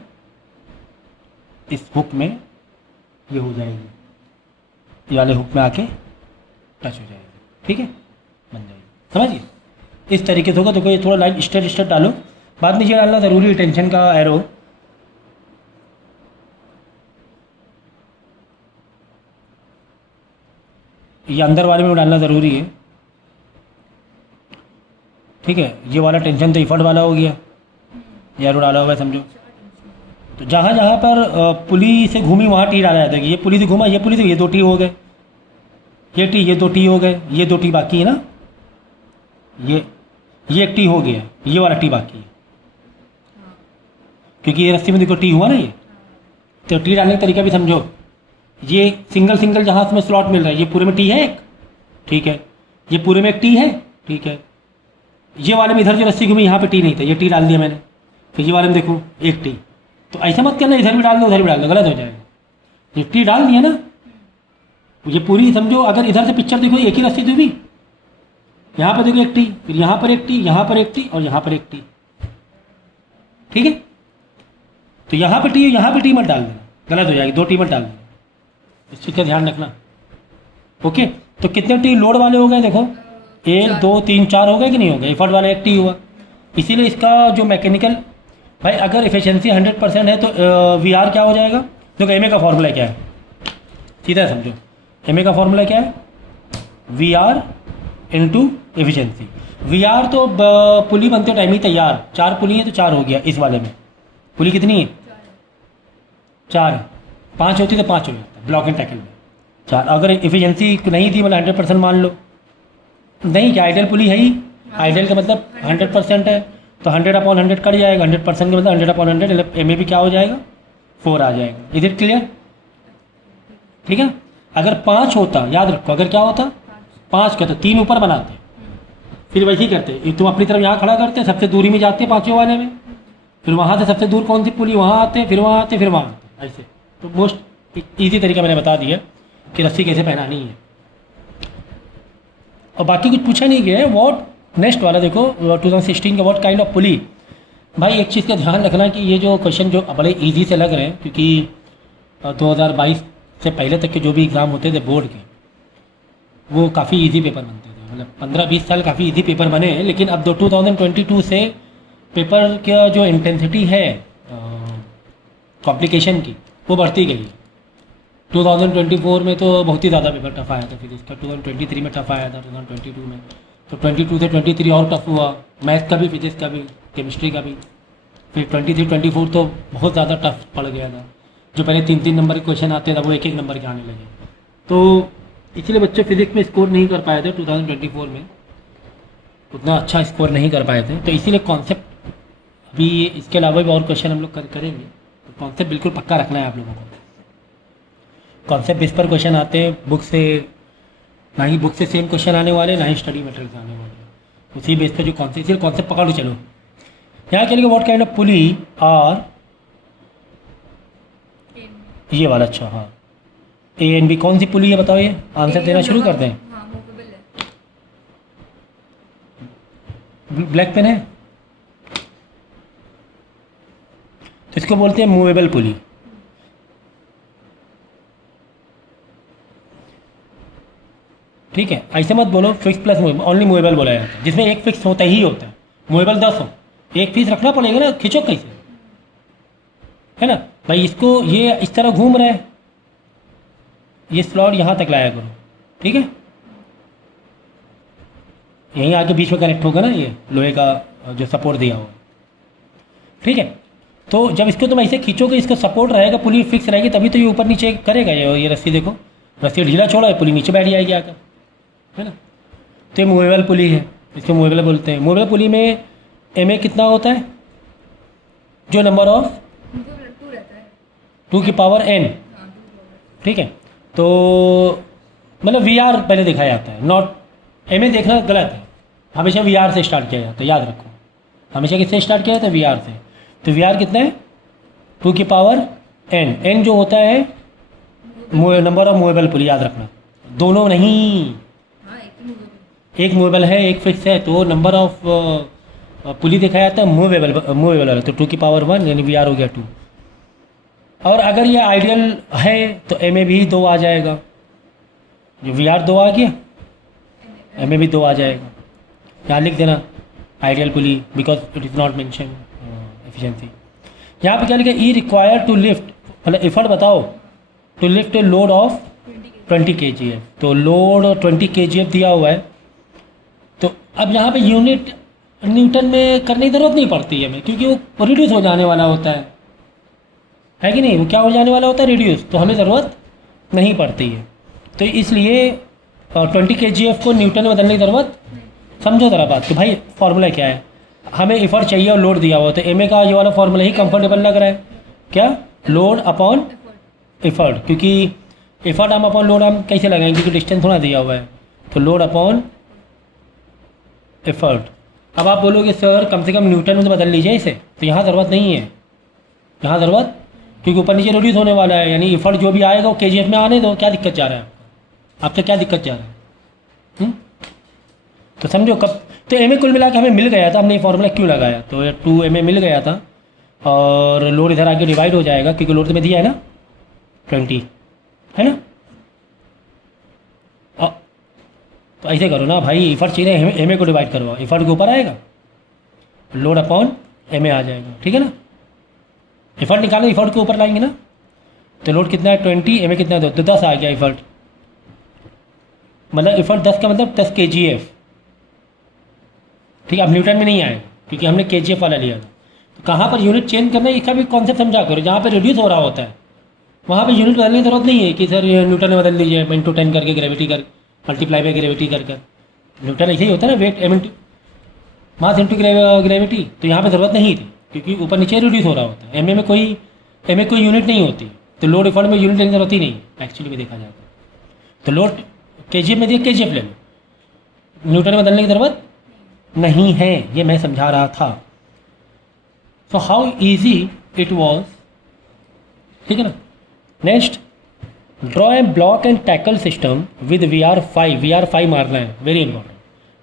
इस हुक में ये हो जाएगी, ये वाले हुक में आके टच हो जाएगी, ठीक है, बन जाएगी, समझिए इस तरीके से होगा। तो ये थोड़ा लाइट स्टेट डालो, बाद में ये डालना ज़रूरी है, टेंशन का एरो, ये अंदर वाले में डालना ज़रूरी है, ठीक है, ये वाला टेंशन तो इफर्ट वाला हो गया, ये एरो डाला हुआ है समझो। तो जहाँ जहाँ पर पुली से घूमी वहाँ टी डाला जाता है, ये पुली से घूमा, ये पुली से, ये 2 टी हो गए, ये टी, ये 2 टी हो गए, ये 2 टी बाकी है ना, ये एक टी हो गया, ये वाला टी बाकी है क्योंकि ये रस्सी में देखो टी हुआ ना, ये तो टी डालने का तरीका भी समझो, ये सिंगल जहाँ से स्लॉट मिल रहा है, ये पूरे में टी है एक, ठीक है, ये पूरे में एक टी है, ठीक है, ये वाले में इधर जो रस्सी घूमी यहाँ पे टी नहीं था, ये टी डाल दिया मैंने, फिर ये वाले में देखो एक टी, तो ऐसा मत करना इधर भी डाल दो उधर भी डाल दो, गलत हो जाएगा, ये टी डाल दिया ना, ये पूरी समझो, अगर इधर से पिक्चर देखो एक ही रस्सी थी भी, यहाँ पर देखो एक टी, फिर यहाँ पर एक टी, यहाँ पर एक टी और यहाँ पर एक टी, ठीक है, तो यहाँ पर टी मत डाल देना, गलत हो जाएगी, 2 टी मत डाल देना, इस चीज़ का ध्यान रखना। ओके, तो कितने टी लोड वाले हो गए देखो, 1 2 3 4 हो गए कि नहीं हो गए, एफर्ट वाला एक टी हुआ, इसीलिए इसका जो मैकेनिकल भाई अगर एफिशिएंसी 100% है तो VR क्या हो जाएगा, देखो एमए का फॉर्मूला क्या है, सीधा समझो, एमए का फॉर्मूला क्या है, VR इंटू एफिशिएंसी। VR तो पुली बनते टाइम ही तैयार, 4 पुली है तो 4 हो गया, इस वाले में पुली कितनी है, 4, 5 होती तो 5 हो जाता ब्लॉक एंड टैकल में, 4, अगर एफिशिएंसी नहीं थी मतलब 100% मान लो, नहीं क्या आइडल पुली है ही, आइडल का मतलब 100% है, तो 100/100 कट जाएगा, 100% का मतलब 100/100, एमए भी क्या हो जाएगा, 4 आ जाएगा। इज इट क्लियर, ठीक है। अगर 5 होता, याद रखो, अगर क्या होता 5 का तो 3 ऊपर बनाते, फिर वैसे ही करते, तुम अपनी तरफ यहाँ खड़ा करते, सबसे दूरी में जाते 5वें वाले में, फिर वहाँ से सबसे दूर कौन सी पुली, वहाँ आते, फिर वहाँ आते, फिर वहाँ आते, ऐसे। तो मोस्ट ईजी तरीका मैंने बता दिया कि रस्सी कैसे पहनानी है, और बाकी कुछ पूछा नहीं गया है। वॉट नेक्स्ट वाला देखो 2016 का, व्हाट काइंड ऑफ पुली। भाई एक चीज़ का ध्यान रखना कि ये जो क्वेश्चन जो बड़े इजी से लग रहे हैं, क्योंकि 2022 से पहले तक के जो भी एग्ज़ाम होते थे बोर्ड के, वो काफ़ी इजी पेपर बनते थे, मतलब 15-20 साल काफ़ी इजी पेपर बने हैं, लेकिन अब 2022 से पेपर का जो इंटेंसिटी है कॉम्प्लिकेशन की, वो बढ़ती गई। 2024 में तो बहुत ही ज़्यादा पेपर टफ आया था फिजिक्स का, 2023 में टफ आया था, 2022 में, तो 22 से 23 और टफ हुआ, मैथ का भी, फिजिक्स का भी, केमिस्ट्री का भी। फिर 23-24 तो बहुत ज़्यादा टफ पड़ गया था, जो पहले 3-3 नंबर के क्वेश्चन आते थे वो 1-1 नंबर के आने लगे, तो इसलिए बच्चे फिजिक्स में स्कोर नहीं कर पाए थे 2024 में, उतना अच्छा स्कोर नहीं कर पाए थे। तो इसीलिए कॉन्सेप्ट अभी, इसके अलावा भी और क्वेश्चन हम लोग करेंगे, तो कॉन्सेप्ट बिल्कुल पक्का रखना है आप लोगों को। कॉन्सेप्ट बेस पर क्वेश्चन आते हैं बुक से, ना ही बुक से सेम क्वेश्चन आने वाले, ना ही स्टडी मटेरियल आने वाले। उसी बेस पे जो कॉन्सेप्ट पकड़ लो। चलो यहाँ के लिए what kind of pulley are, ये वाला, अच्छा हाँ, ए एंड बी कौन सी पुली है बताओ, ये आंसर देना शुरू करते हैं। हाँ मूवेबल है। ब्लैक पेन है तो इसको बोलते हैं मूवेबल पुली। ठीक है, ऐसे मत बोलो fix plus movable, only movable बोला जाता है, जिसमें एक फिक्स होता ही होता है। मूवेबल 10 हो, एक फिक्स रखना पड़ेगा ना, खींचो कैसे, है ना भाई। इसको ये इस तरह घूम रहा है, ये स्लॉट यहाँ तक लाया करो, ठीक है, यहीं आके बीच में कनेक्ट होगा ना ये लोहे का जो सपोर्ट दिया हुआ, ठीक है। तो जब इसको तुम ऐसे खींचोगे, इसका सपोर्ट रहेगा, पुली फिक्स रहेगी, तभी तो ये ऊपर नीचे करेगा। ये रस्सी देखो, रस्सी ढीला छोड़ा है, पुली नीचे बैठ जाएगी आकर, है ना। तो ये मूवेबल पुली है, इसको मूवेबल बोलते हैं। मूवेबल पुली में एम कितना होता है, जो नंबर ऑफ 2 रहता है, 2 की पावर n, हाँ 2 ठीक है। तो मतलब वी आर पहले देखा जाता है, नॉट एम देखना गलत है, हमेशा वी आर से स्टार्ट किया जाता है, याद रखो, हमेशा किससे स्टार्ट किया जाता है, वी आर से। तो वी आर कितना है, 2 की पावर n जो होता है नंबर ऑफ मूवेबल पुली, याद रखना। दोनों नहीं, हाँ एक ही मूवेबल। एक मूवेबल है एक फिक्स है, तो नंबर ऑफ पुली देखा जाता है मूवेबल है, तो 2 की पावर 1 यानी वी आर हो गया 2। और अगर ये आइडियल है तो एम ए भी 2 आ जाएगा, जो वी आर 2 आ गया, एम ए भी 2 आ जाएगा। यहाँ लिख देना ideal pulley, because it is not mention efficiency. यहाँ पे क्या लिखा, ई रिक्वायर टू लिफ्ट, मतलब एफर्ट बताओ, to lift a load of 20 kgf, तो लोड 20 kgf दिया हुआ है। तो अब यहाँ पे यूनिट न्यूटन में करने की ज़रूरत नहीं पड़ती है हमें, क्योंकि वो रिड्यूस हो जाने वाला होता है कि नहीं, वो क्या हो जाने वाला होता है, रिड्यूस, तो हमें ज़रूरत नहीं पड़ती है। तो इसलिए 20 kgf को न्यूटन में बदलने की ज़रूरत, समझो ज़रा बात, तो भाई फार्मूला क्या है, हमें एफर्ट चाहिए और लोड दिया हुआ, तो एम ए का ये वाला फार्मूला ही कंफर्टेबल लग रहा है, क्या, लोड अपॉन एफर्ट, क्योंकि एफर्ट हम अपॉन लोड हम कैसे लगाएंगे, क्योंकि डिस्टेंस थोड़ा दिया हुआ है, तो लोड अपॉन एफर्ट। अब आप बोलोगे सर कम से कम न्यूटन में तो बदल लीजिए इसे, तो यहाँ ज़रूरत नहीं है, यहाँ ज़रूरत, क्योंकि ऊपर नीचे रिड्यूस होने वाला है, यानी एफर्ट जो भी आएगा वो kgf में आने दो, क्या दिक्कत जा रहा है आपसे, क्या दिक्कत जा रहा है, तो समझो कब। तो एम ए कुल मिला के हमें मिल गया था, हमने ये फार्मूला क्यों लगाया, तो 2 एम ए मिल गया था, और लोड इधर आके डिवाइड हो जाएगा, क्योंकि लोड तो में दिया है ना 20, है ना। तो ऐसे करो ना भाई, एफर्ट चाहिए एम ए को डिवाइड करवाओ, एफर्ट के ऊपर आएगा, लोड अपॉन एम ए आ जाएगा, ठीक है ना। एफर्ट निकालो, एफर्ट के ऊपर लाएंगे ना, तो लोड कितना है 20, एम ए कितना है, तो 10 आ गया एफर्ट, मतलब एफर्ट 10 का मतलब 10 kgf, ठीक है। अब न्यूटन में नहीं आएगा, क्योंकि हमने kgf वाला लिया था। तो कहाँ पर यूनिट चेंज करना है, इसका भी कॉन्सेप्ट समझा करो, जहाँ पर रिड्यूस हो रहा होता है वहाँ पे यूनिट बदलने की जरूरत नहीं है कि सर ये न्यूटन में बदल दीजिए, इंटू 10 करके ग्रेविटी कर, मल्टीप्लाई बाई ग्रेविटी कर कर, न्यूटन ऐसे ही होता है ना, weight M into mass into gravity, तो यहाँ पे ज़रूरत नहीं थी, क्योंकि ऊपर नीचे रिड्यूस हो रहा होता है। एम ए में कोई यूनिट नहीं होती, तो लोड एफर्ट में यूनिट लेने की जरूरत ही नहीं एक्चुअली में देखा जाता है। तो लोड kgf में दिया, kgf ले लो, न्यूटन में बदलने की ज़रूरत नहीं है, ये मैं समझा रहा था। So how easy it was, ठीक है ना। Next, draw a block and tackle system with VR5 मारना है, वेरी इंपॉर्टेंट।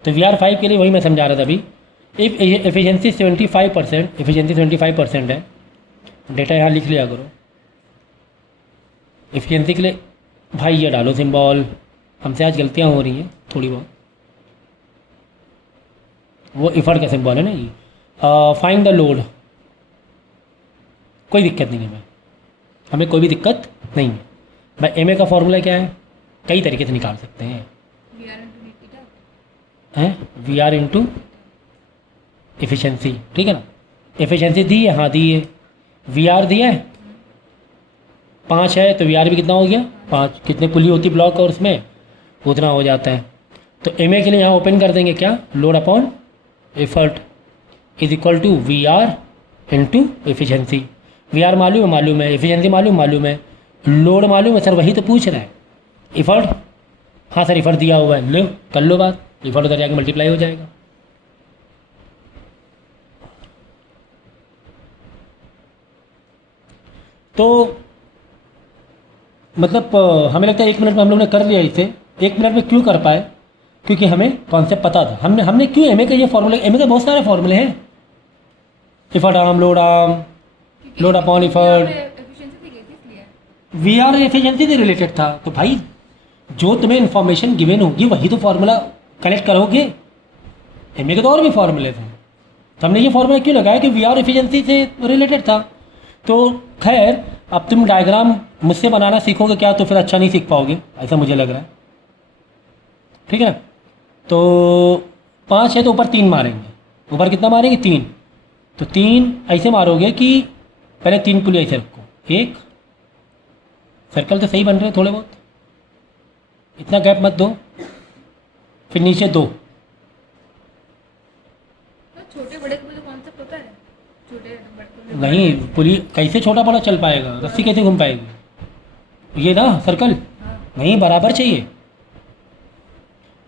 तो VR5 के लिए वही मैं समझा रहा था अभी। इफ एफिशिएंसी 75% है, डेटा यहाँ लिख लिया करो। एफिशिएंसी के लिए भाई ये डालो सिंबल, हमसे आज गलतियाँ हो रही हैं थोड़ी बहुत, वो एफर्ट का सिंबल है ना ये। फाइंड द लोड, कोई दिक्कत नहीं है भाई, हमें कोई भी दिक्कत नहीं है भाई। एम ए का फॉर्मूला क्या है, कई तरीके से निकाल सकते हैं, वी आर इंटू एफिशिएंसी, ठीक है ना। एफिशिएंसी दी है, हाँ दी है, वी आर दिया है 5 है, तो वी आर भी कितना हो गया 5, कितने पुली होती ब्लॉक और उसमें उतना हो जाता है। तो एम ए के लिए यहाँ ओपन कर देंगे क्या, load upon effort is equal to V are into efficiency. V R मालूम है, एफिशिएंसी मालूम है, लोड मालूम है, सर वही तो पूछ रहा है। एफर्ट हाँ सर इफर्ट दिया हुआ है, लो कर लो बात, इफर्ट उधर जाके मल्टीप्लाई हो जाएगा। तो मतलब हमें लगता है 1 मिनट में हम लोग ने कर लिया इसे। 1 मिनट में क्यों कर पाए? क्योंकि हमें कॉन्सेप्ट पता था। हमने क्यों एम ए का ये फॉर्मूला, एम ए का बहुत सारे फॉर्मूले हैं, effort arm, load upon effort, efficiency थी इसलिए। वी आर एफिशिएंसी से रिलेटेड था। तो भाई जो तुम्हें इन्फॉर्मेशन गिवन होगी वही तो फार्मूला कनेक्ट करोगे। एम ए के तो और भी फार्मूले थे, तो हमने ये फार्मूला क्यों लगाया कि वी आर एफिशिएंसी से रिलेटेड था। तो खैर अब तुम डायग्राम मुझसे बनाना सीखोगे क्या, तो फिर अच्छा नहीं सीख पाओगे, ऐसा मुझे लग रहा है। ठीक है ना? तो 5 है तो ऊपर 3 मारेंगे, ऊपर कितना मारेंगे 3। तो 3 ऐसे मारोगे कि पहले 3 पुली ऐसे रखो, एक सर्कल तो सही बन रहे हैं थोड़े बहुत, इतना गैप मत दो, फिर नीचे 2। तो छोटे बड़े का जो कॉन्सेप्ट होता है, छोटे बड़े नहीं पुली कैसे छोटा बड़ा चल पाएगा, रस्सी कैसे घूम पाएगी, ये ना सर्कल नहीं बराबर चाहिए।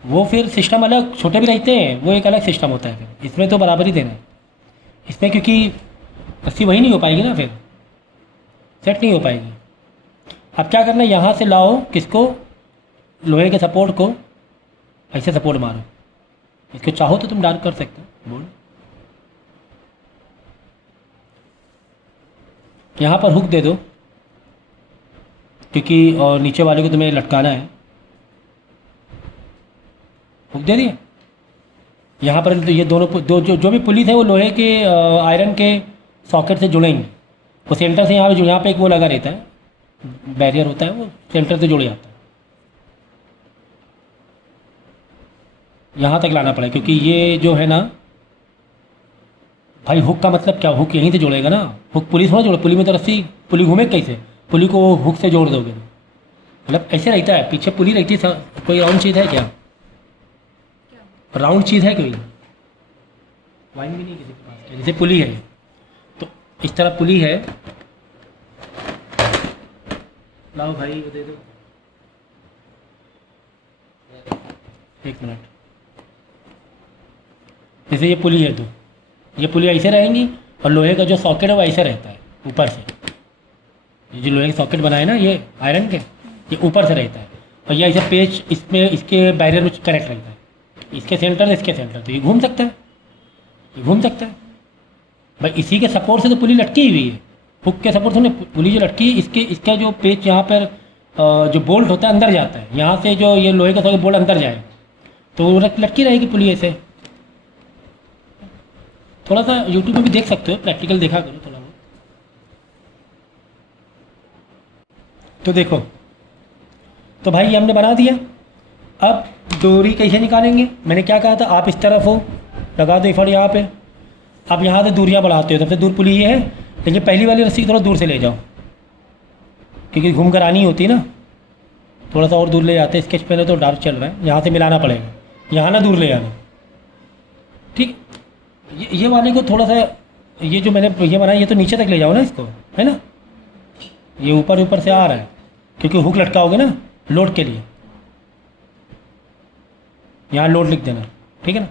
वो फिर सिस्टम अलग, छोटे भी रहते हैं, वो एक अलग सिस्टम होता है। फिर इसमें तो बराबर ही देना है इसमें, क्योंकि रस्सी वही नहीं हो पाएगी ना, फिर सेट नहीं हो पाएगी। अब क्या करना है, यहाँ से लाओ किसको, लोहे के सपोर्ट को, ऐसे सपोर्ट मारो इसको, चाहो तो तुम डार्क कर सकते हो बोल। यहाँ पर हुक दे दो, क्योंकि और नीचे वाले को तुम्हें लटकाना है। हुक दे दिए। यहाँ पर ये दोनों जो भी पुलिस है वो लोहे के आयरन के सॉकेट से जुड़ेंगे। वो सेंटर से यहाँ पे एक वो लगा रहता है, बैरियर होता है, वो सेंटर से जुड़ जाता है। यहाँ तक लाना पड़ेगा, क्योंकि ये जो है ना भाई, हुक का मतलब क्या, हुक यहीं से जोड़ेगा ना। हुक पुलिस थोड़ा जोड़े, पुली में तो रस्सी, पुली घूमे कैसे, पुली को हुक से जोड़ दोगे, मतलब ऐसे रहता है। पीछे पुली रहती है, कोई राउंड चीज़ है क्या, राउंड चीज़ है कोई, वाइन भी नहीं किसी के पास, जैसे पुली है तो इस तरह पुली है। लाओ भाई वो दे दो, 1 मिनट। जैसे ये पुली है तो ये पुली ऐसे रहेंगी, और लोहे का जो सॉकेट है वो ऐसे रहता है ऊपर से। ये जो लोहे के सॉकेट बनाए ना ये आयरन के, ये ऊपर से रहता है, और ये ऐसे पेच इसमें इसके बैरियर में कनेक्ट रहता है, इसके सेंटर से इसके सेंटर, तो ये घूम सकता है, ये घूम सकता है भाई। इसी के सपोर्ट से तो पुली लटकी हुई है, हुक के सपोर्ट से पुली जो लटकी है, इसका जो पेच यहाँ पर जो बोल्ट होता है अंदर जाता है, यहाँ से जो ये लोहे का सॉकेट बोल्ट अंदर जाएगा तो वो लटकी रहेगी पुली ऐसे। थोड़ा सा यूट्यूब में भी देख सकते हो, प्रैक्टिकल देखा करो थोड़ा बहुत। तो देखो, तो भाई ये हमने बना दिया। अब दूरी कैसे निकालेंगे, मैंने क्या कहा था, आप इस तरफ हो, लगा दो इफर्ट यहाँ पे। आप यहाँ से दूरियाँ बढ़ाते हो, सबसे दूर पुली ये है, लेकिन पहली वाली रस्सी थोड़ा दूर से ले जाओ, क्योंकि घूम कर आनी होती है ना, थोड़ा सा और दूर ले जाते हैं। स्केच पेन तो डार्क चल रहा है, यहाँ से मिलाना पड़ेगा, यहाँ ना दूर ले जाना, ठीक। ये वाले को थोड़ा सा, ये जो मैंने ये बनाया ये तो नीचे तक ले जाओ ना इसको, है ना, ये ऊपर से आ रहा है क्योंकि हुक लटकाओगे ना लोड के लिए, यहाँ लोड लिख देना, ठीक है ना।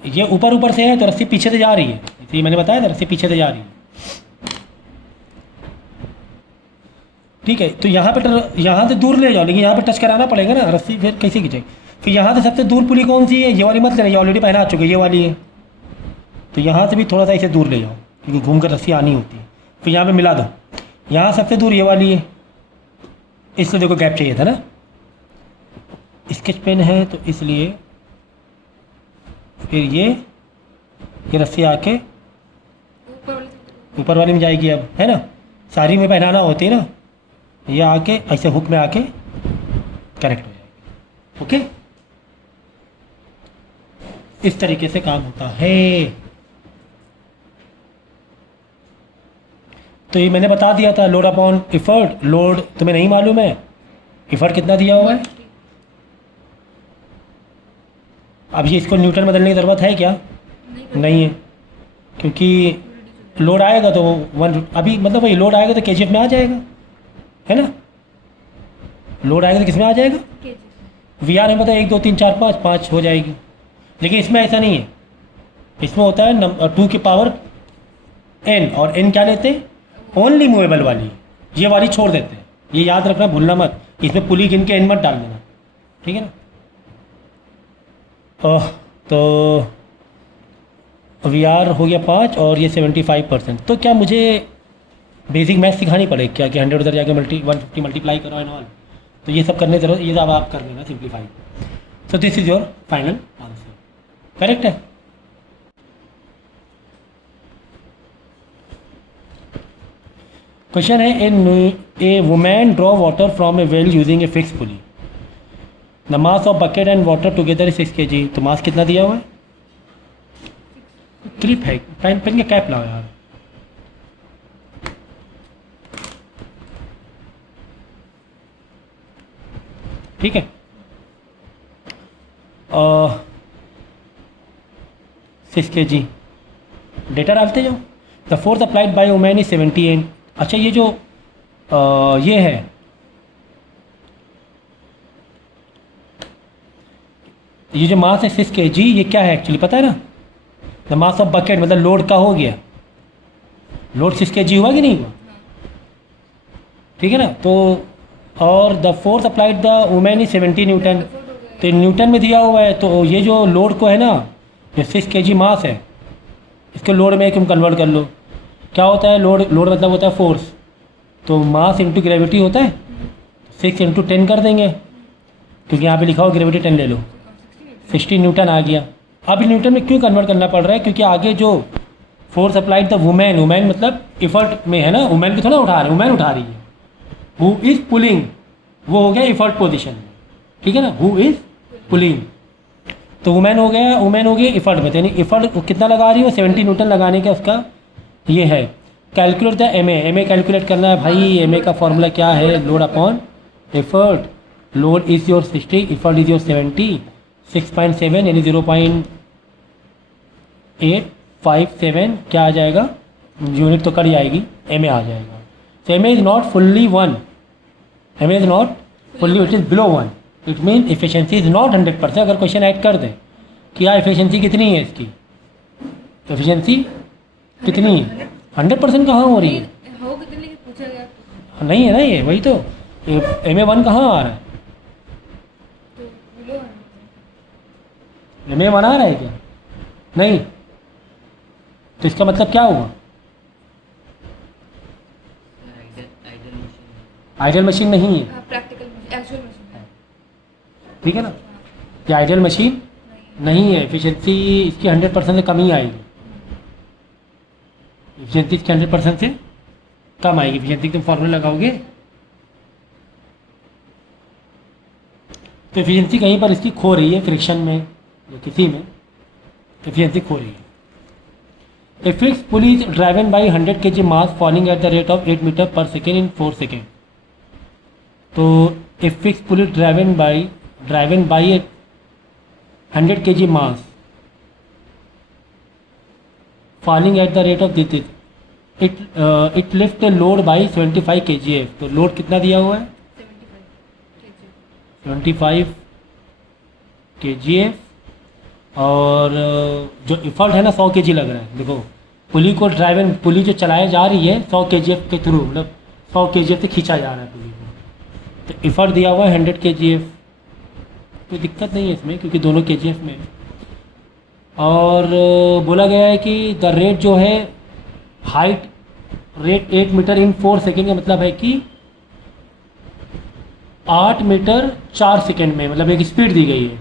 ये ऊपर से है तो रस्सी पीछे से जा रही है, इसलिए मैंने बताया था रस्सी पीछे से जा रही है, ठीक है। तो यहाँ से दूर ले जाओ, लेकिन यहाँ पे टच कराना पड़ेगा ना, रस्सी फिर कैसे खींचेगी। फिर यहाँ से सबसे दूर पुली कौन सी है, ये वाली मत लेना, ये ऑलरेडी पहना आ चुकी है, ये वाली है। तो यहाँ से भी थोड़ा सा इसे दूर ले जाओ, क्योंकि घूम कर रस्सी आनी होती है। फिर यहाँ पे मिला दो, यहाँ सबसे दूर ये वाली है, इसलिए देखो गैप चाहिए था ना, स्केच पेन है तो इसलिए। फिर ये रस्सी आके ऊपर वाली में जाएगी अब, है ना, सारी में पहनाना होती है ना, ये आके ऐसे हुक में आके कनेक्ट हो जाएगी, ओके। इस तरीके से काम होता है। तो ये मैंने बता दिया था, लोड अपॉन इफर्ट। लोड तुम्हें नहीं मालूम है, इफर्ट कितना दिया हुआ है। अब ये इसको न्यूटन बदलने की ज़रूरत है क्या, नहीं है, क्योंकि लोड आएगा तो 1 अभी मतलब वही लोड आएगा तो केजीएफ में आ जाएगा, है ना, लोड आएगा तो किस में आ जाएगा, वी आर में पता है 1 2 3 4 5 5 हो जाएगी, लेकिन इसमें ऐसा नहीं है। इसमें होता है 2 की पावर n, और n क्या लेते हैं, ओनली मूवेबल वाली, ये वाली छोड़ देते हैं। ये याद रखना, भूलना मत, इसमें पुली गिन के n मत डाल देना, ठीक है ना। तो वी आर हो गया 5 और ये 75%। तो क्या मुझे बेसिक मैथ सिखानी पड़ेगी क्या, कि 100 उधर जाके 150 मल्टीप्लाई करो एंड ऑल, तो ये सब करने जरूरत, ये सब आप कर लेना simplify. So this is your final answer, correct है। क्वेश्चन है, a woman draw water from a well using a fix pulley, the mass of bucket and water together 6 kg। तो मास कितना दिया हुआ है, 3 है। पेन के कैप लाओ यार। ठीक है, 6 kg डेटा डालते जाओ। The force applied by women is 78। अच्छा, ये जो ये है, ये जो मास है 6 kg, ये क्या है एक्चुअली पता है ना, द मास ऑफ बकेट मतलब लोड का हो गया, लोड 6 kg हुआ कि नहीं हुआ, ठीक है ना। तो और the force applied the women is 70 Newton, तो न्यूटन में दिया हुआ है। तो ये जो लोड को है ना, ये 6 kg मास है, इसको लोड में तुम कन्वर्ट कर लो। क्या होता है लोड, लोड मतलब होता है फोर्स, तो मास इंटू ग्रेविटी होता है, 6 इंटू 10 कर देंगे, क्योंकि यहाँ पे लिखा हो ग्रेविटी 10 ले लो, 60 न्यूटन आ गया। अब न्यूटन में क्यों कन्वर्ट करना पड़ रहा है, क्योंकि आगे जो force applied the women, women मतलब इफर्ट में है ना, वुमेन भी थोड़ा उठा रहे, वुमेन उठा रही है, हु इज़ पुलिंग, वो हो गया इफर्ट पोजीशन में, ठीक है ना, हु इज़ पुलिंग। तो वुमेन हो गया, वुमेन हो गई इफर्ट में, यानी इफर्ट कितना लगा रही हो, 70 न्यूटन लगाने का उसका ये है। Calculate the M A calculate करना है भाई। एम ए का फॉर्मूला क्या है, load upon effort, load is your 60, effort is your 70, 6.7 यानी 0.857 क्या आ जाएगा, यूनिट तो कट जाएगी, एम ए आ जाएगा। तो M A is not fully 1, M A is not fully, it is below 1, it mean efficiency is not 100%। अगर question add कर दे कि यार एफिशिएंसी कितनी है इसकी, एफिशिएंसी कितनी है, 100% कहाँ हो रही है, हो कितने लेके पूछा गया, नहीं है ना, ये वही तो एम ए 1 कहाँ आ रहा है, तो बिलो एम ए 1 आ रहा है क्या, नहीं, तो इसका मतलब क्या हुआ, आइडियल मशीन नहीं है, प्रैक्टिकल एक्चुअल मशीन है, ठीक है ना, ये आइडियल मशीन नहीं है। एफिशिएंसी इसकी 100% से कम ही आएगी, एफिशिएंसी इसकी 100% से कम आएगी। एफिशिएंसी तुम फॉर्मूला लगाओगे तो एफिशिएंसी कहीं पर इसकी खो रही है, फ्रिक्शन में या किसी में एफिशिएंसी खो रही है। A fix pulley is driven by 100 kg mass falling at the rate of 8 metre per second in 4 second. तो a fix pulley driven by 100 kg mass falling at the rate of this it lift load by 75 kgf। तो लोड कितना दिया हुआ है, 75 kgf, और जो effort है ना 100 kg लग रहा है। देखो पुली को ड्राइवन, पुली जो चलाया जा रही है 100 kgf के थ्रू, मतलब 100 kgf से खींचा जा रहा है पुली को, तो इफर्ट दिया हुआ है 100 kgf, कोई दिक्कत नहीं है इसमें क्योंकि दोनों kgf में। और बोला गया है कि द रेट जो है, height rate 8 metre in 4 second का मतलब है कि 8 मीटर 4 सेकेंड में, मतलब एक स्पीड दी गई है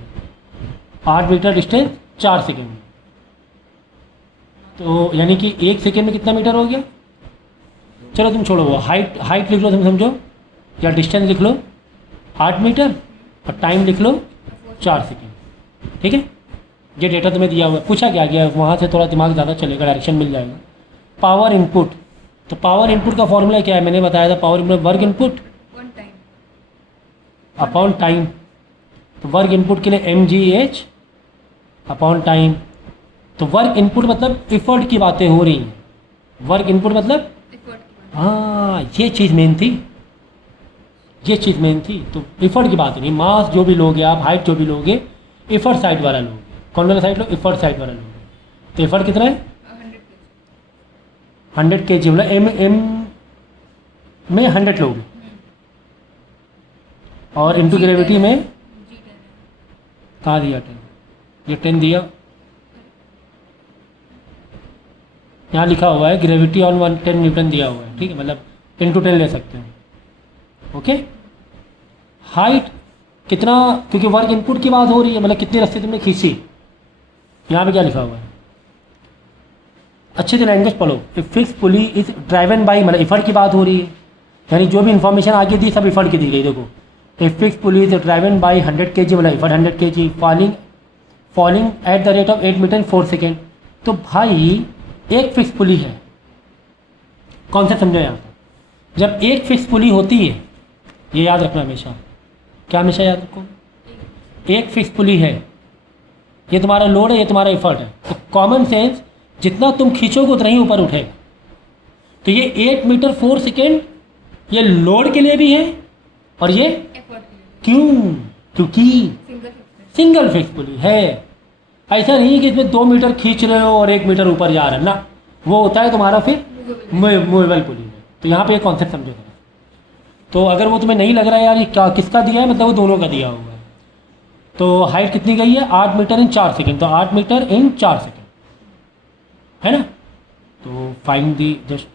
8 मीटर डिस्टेंस 4 सेकेंड में। तो यानी कि 1 सेकेंड में कितना मीटर हो गया, चलो तुम छोड़ो वो हाइट लिख लो, तुम समझो, या डिस्टेंस लिख लो 8 मीटर और टाइम लिख लो 4 सेकेंड, ठीक है। ये डेटा तुम्हें दिया हुआ है, पूछा क्या गया, वहाँ से थोड़ा दिमाग ज़्यादा चलेगा, डायरेक्शन मिल जाएगा। पावर इनपुट, तो पावर इनपुट का फॉर्मूला क्या है, मैंने बताया था, power input work input upon time. तो वर्क इनपुट के लिए mgh अपॉन टाइम। तो वर्क इनपुट मतलब इफर्ट की बातें हो रही हैं, वर्क इनपुट मतलब, हाँ ये चीज़ मेन थी, ये चीज़ मेन थी। तो एफर्ट की बात नहीं, मास जो भी लोगे आप, हाइट जो भी लोगे, एफर्ट साइड वाला लोगे। कौन वाला साइड लो? एफर्ट साइड वाला लोगे। तो एफर्ट कितना है? 100 kg, मतलब एम में 100 लोगे और इनटू ग्रेविटी में कहाँ दिया 10? ये 10 दिया, यहाँ लिखा हुआ है ग्रेविटी ऑन 110 न्यूटन दिया हुआ है, ठीक है, मतलब इनटू 10 ले सकते हो। ओके, हाइट कितना, क्योंकि वर्क इनपुट की बात हो रही है, मतलब कितनी रस्सी तुमने खींची, यहाँ पे क्या लिखा हुआ है, अच्छे से लैंग्वेज पढ़ो। If fix pulley is driven by, मतलब इफर्ट की बात हो रही है, यानी जो भी इन्फॉर्मेशन आगे दी सब इफर्ट की दी गई। देखो, if fix pulley is driven by 100 kg, मतलब effort 100 kg, falling at the rate of 8 metre in 4 second. तो भाई एक फिक्स पुली है, कौन सा समझो यहाँ पर, जब एक फिक्स पुली होती है, ये याद रखना हमेशा, क्या हमेशा याद रखो, एक फिक्स पुली है, ये तुम्हारा लोड है, ये तुम्हारा एफर्ट है, तो कॉमन सेंस जितना तुम खींचोगे उतना ही ऊपर उठेगा। तो ये 8 मीटर 4 सेकेंड ये लोड के लिए भी है और ये क्यों, क्योंकि सिंगल फिक्स पुली है। ऐसा नहीं कि इसमें 2 मीटर खींच रहे हो और 1 मीटर ऊपर जा रहा है ना, वो होता है तुम्हारा फिर मूवेबल पुली में। तो यहाँ पे एक कॉन्सेप्ट समझो। तो अगर वो तुम्हें नहीं लग रहा है यार ये क्या किसका दिया है, मतलब वो दोनों का दिया हुआ है। तो हाइट कितनी गई है? 8 मीटर इन 4 सेकेंड, तो 8 मीटर इन 4 सेकेंड है ना। तो फाइंड दी, जस्ट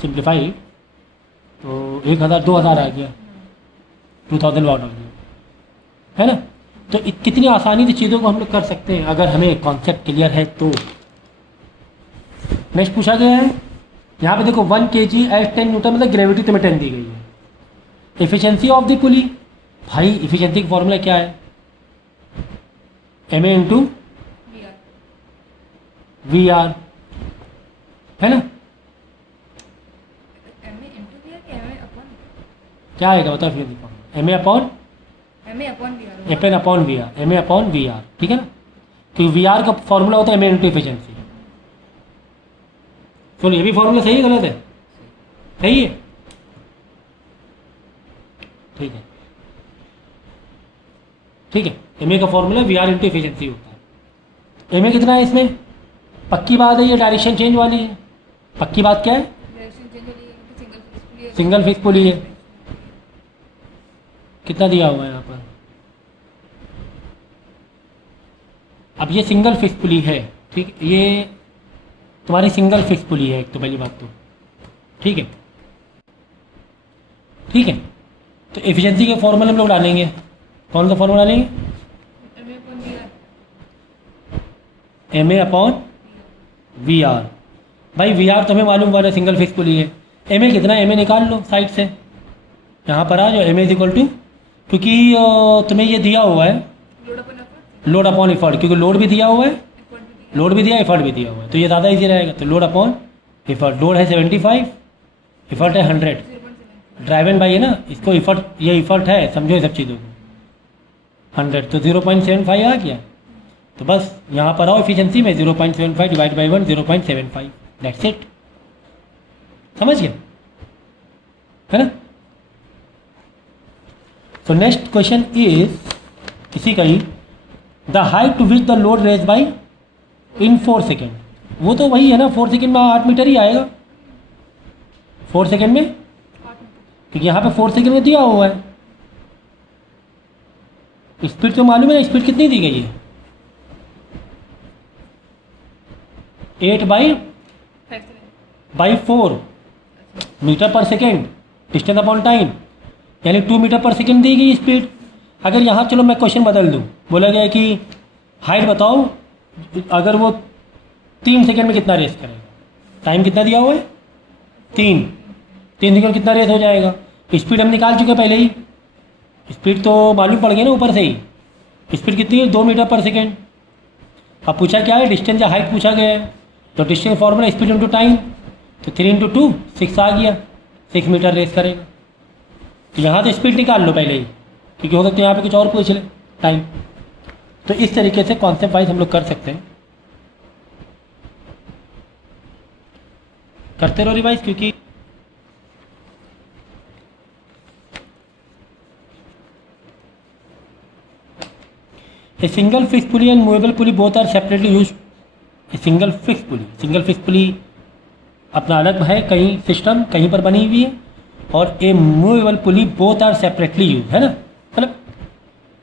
सिंप्लीफाई, तो 1000 2000 आ गया, 2000 वाट आ गया, है ना। तो कितनी आसानी से चीज़ों को हम लोग कर सकते हैं अगर हमें कॉन्सेप्ट क्लियर है तो। नेक्स्ट पूछा गया है यहाँ पे, देखो 1 kg एट 10 न्यूटन, मतलब ग्रेविटी तुम्हें 10 दी गई है। एफिशिएंसी ऑफ द पुली, भाई एफिशिएंसी का फॉर्मूला क्या है? MA इंटू VR, है ना। क्या आएगा बताओ फिर? MA upon upon upon VR, MA upon VR, ठीक है ना, क्योंकि VR का फॉर्मूला होता है MA इंटू एफिशिएंसी। सुनो, ये भी फॉर्मूला सही है गलत है? सही है, ठीक है, ठीक है। MA का फॉर्मूला VR इंटू एफिशिएंसी होता है। MA कितना है इसमें? पक्की बात है ये डायरेक्शन चेंज वाली है। पक्की बात क्या है? सिंगल फिक्स पुली है। कितना दिया हुआ है यहाँ पर? अब ये सिंगल फिक्स पुली है, ठीक, ये तुम्हारी सिंगल फिक्स पुली है एक तो पहली बात तो, ठीक है, ठीक है। तो एफिशिएंसी के फॉर्मूले हम लोग डालेंगे, कौन सा फॉर्मूला डालेंगे? MA upon VR। भाई VR तुम्हें मालूम हुआ ना सिंगल फिक्स पुली है। MA कितना है? MA निकाल लो साइड से, यहाँ पर आ जाओ। MA इज इक्वल टू, क्योंकि तुम्हें ये दिया हुआ है लोड अपॉन एफर्ट, क्योंकि लोड भी दिया हुआ है, लोड भी दिया, एफर्ट भी दिया हुआ है, तो ये ज़्यादा इजी रहेगा। तो लोड अपॉन एफर्ट, लोड है 75, एफर्ट है 100, ड्राइवन बाई है ना, इसको एफर्ट, ये एफर्ट है, समझो ये सब चीज़ों को, 100, तो 0.75 आ गया। तो बस यहाँ पर आओ एफिशिएंसी में, 0.75 डिवाइड बाई 1, 0.75, दैट्स इट। समझ गए, है ना। तो नेक्स्ट क्वेश्चन इज इसी का ही, the height to which the load raise by in 4 second. वो तो वही है ना, 4 सेकेंड में 8 मीटर ही आएगा, 4 सेकेंड में, क्योंकि यहाँ पे 4 सेकेंड में दिया हुआ है। स्पीड तो मालूम है ना, स्पीड कितनी दी गई है? 8/4 metre per second, distance upon time, यानी 2 मीटर पर सेकेंड दी गई स्पीड। अगर यहाँ चलो मैं क्वेश्चन बदल दूँ, बोला गया कि हाइट बताओ अगर वो 3 सेकेंड में कितना रेस करेगा, टाइम कितना दिया हुआ है? 3 सेकेंड में कितना रेस हो जाएगा? स्पीड हम निकाल चुके पहले ही, स्पीड तो मालूम पड़ गया ना ऊपर से ही। स्पीड कितनी है? 2 मीटर पर सेकेंड। अब पूछा क्या है? डिस्टेंस या हाइट पूछा गया है, तो distance formula speed into time, तो 3 इंटू 2 6 आ गया, 6 मीटर रेस करेगा। तो यहाँ तो स्पीड निकाल लो पहले ही, क्योंकि हो सकता है यहाँ पे कुछ और पूछ ले टाइम। तो इस तरीके से कॉन्सेप्ट वाइज हम लोग कर सकते हैं, करते रहो रिवाइज, क्योंकि a single fix pulley and movable pulley both are separately use. A single fix pulley अपना अलग है, कहीं सिस्टम कहीं पर बनी हुई है, और a movable pulley both are separately use, है ना। मतलब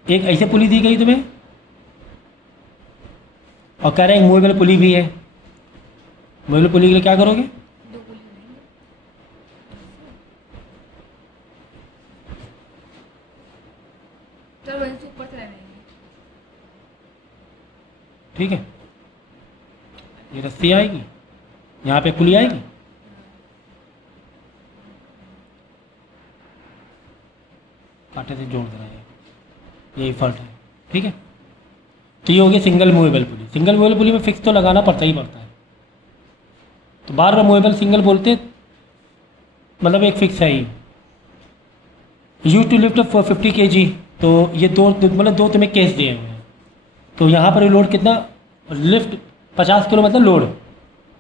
एक ऐसे पुली दी गई तुम्हें और कह रहे हैं मूवेबल पुली भी है। मूवेबल पुली के लिए क्या करोगे? दो पुली बनाएंगे। चलो वहीं से ऊपर से रहेंगे। ठीक है, ये रस्सी आएगी, यहाँ पे पुली आएगी, कांटे से जोड़ देना है, यही फर्क है। ठीक है, तो ये हो गया single movable pulley. Single movable pulley में फिक्स तो लगाना पड़ता ही पड़ता है, तो बार बार मूवेबल सिंगल बोलते, मतलब एक फिक्स है ही। यूज टू लिफ्ट 50 kg, तो ये दो मतलब दो तुम्हें केस दिए हुए हैं। तो यहाँ पर लोड कितना, लिफ्ट 50 किलो मतलब लोड,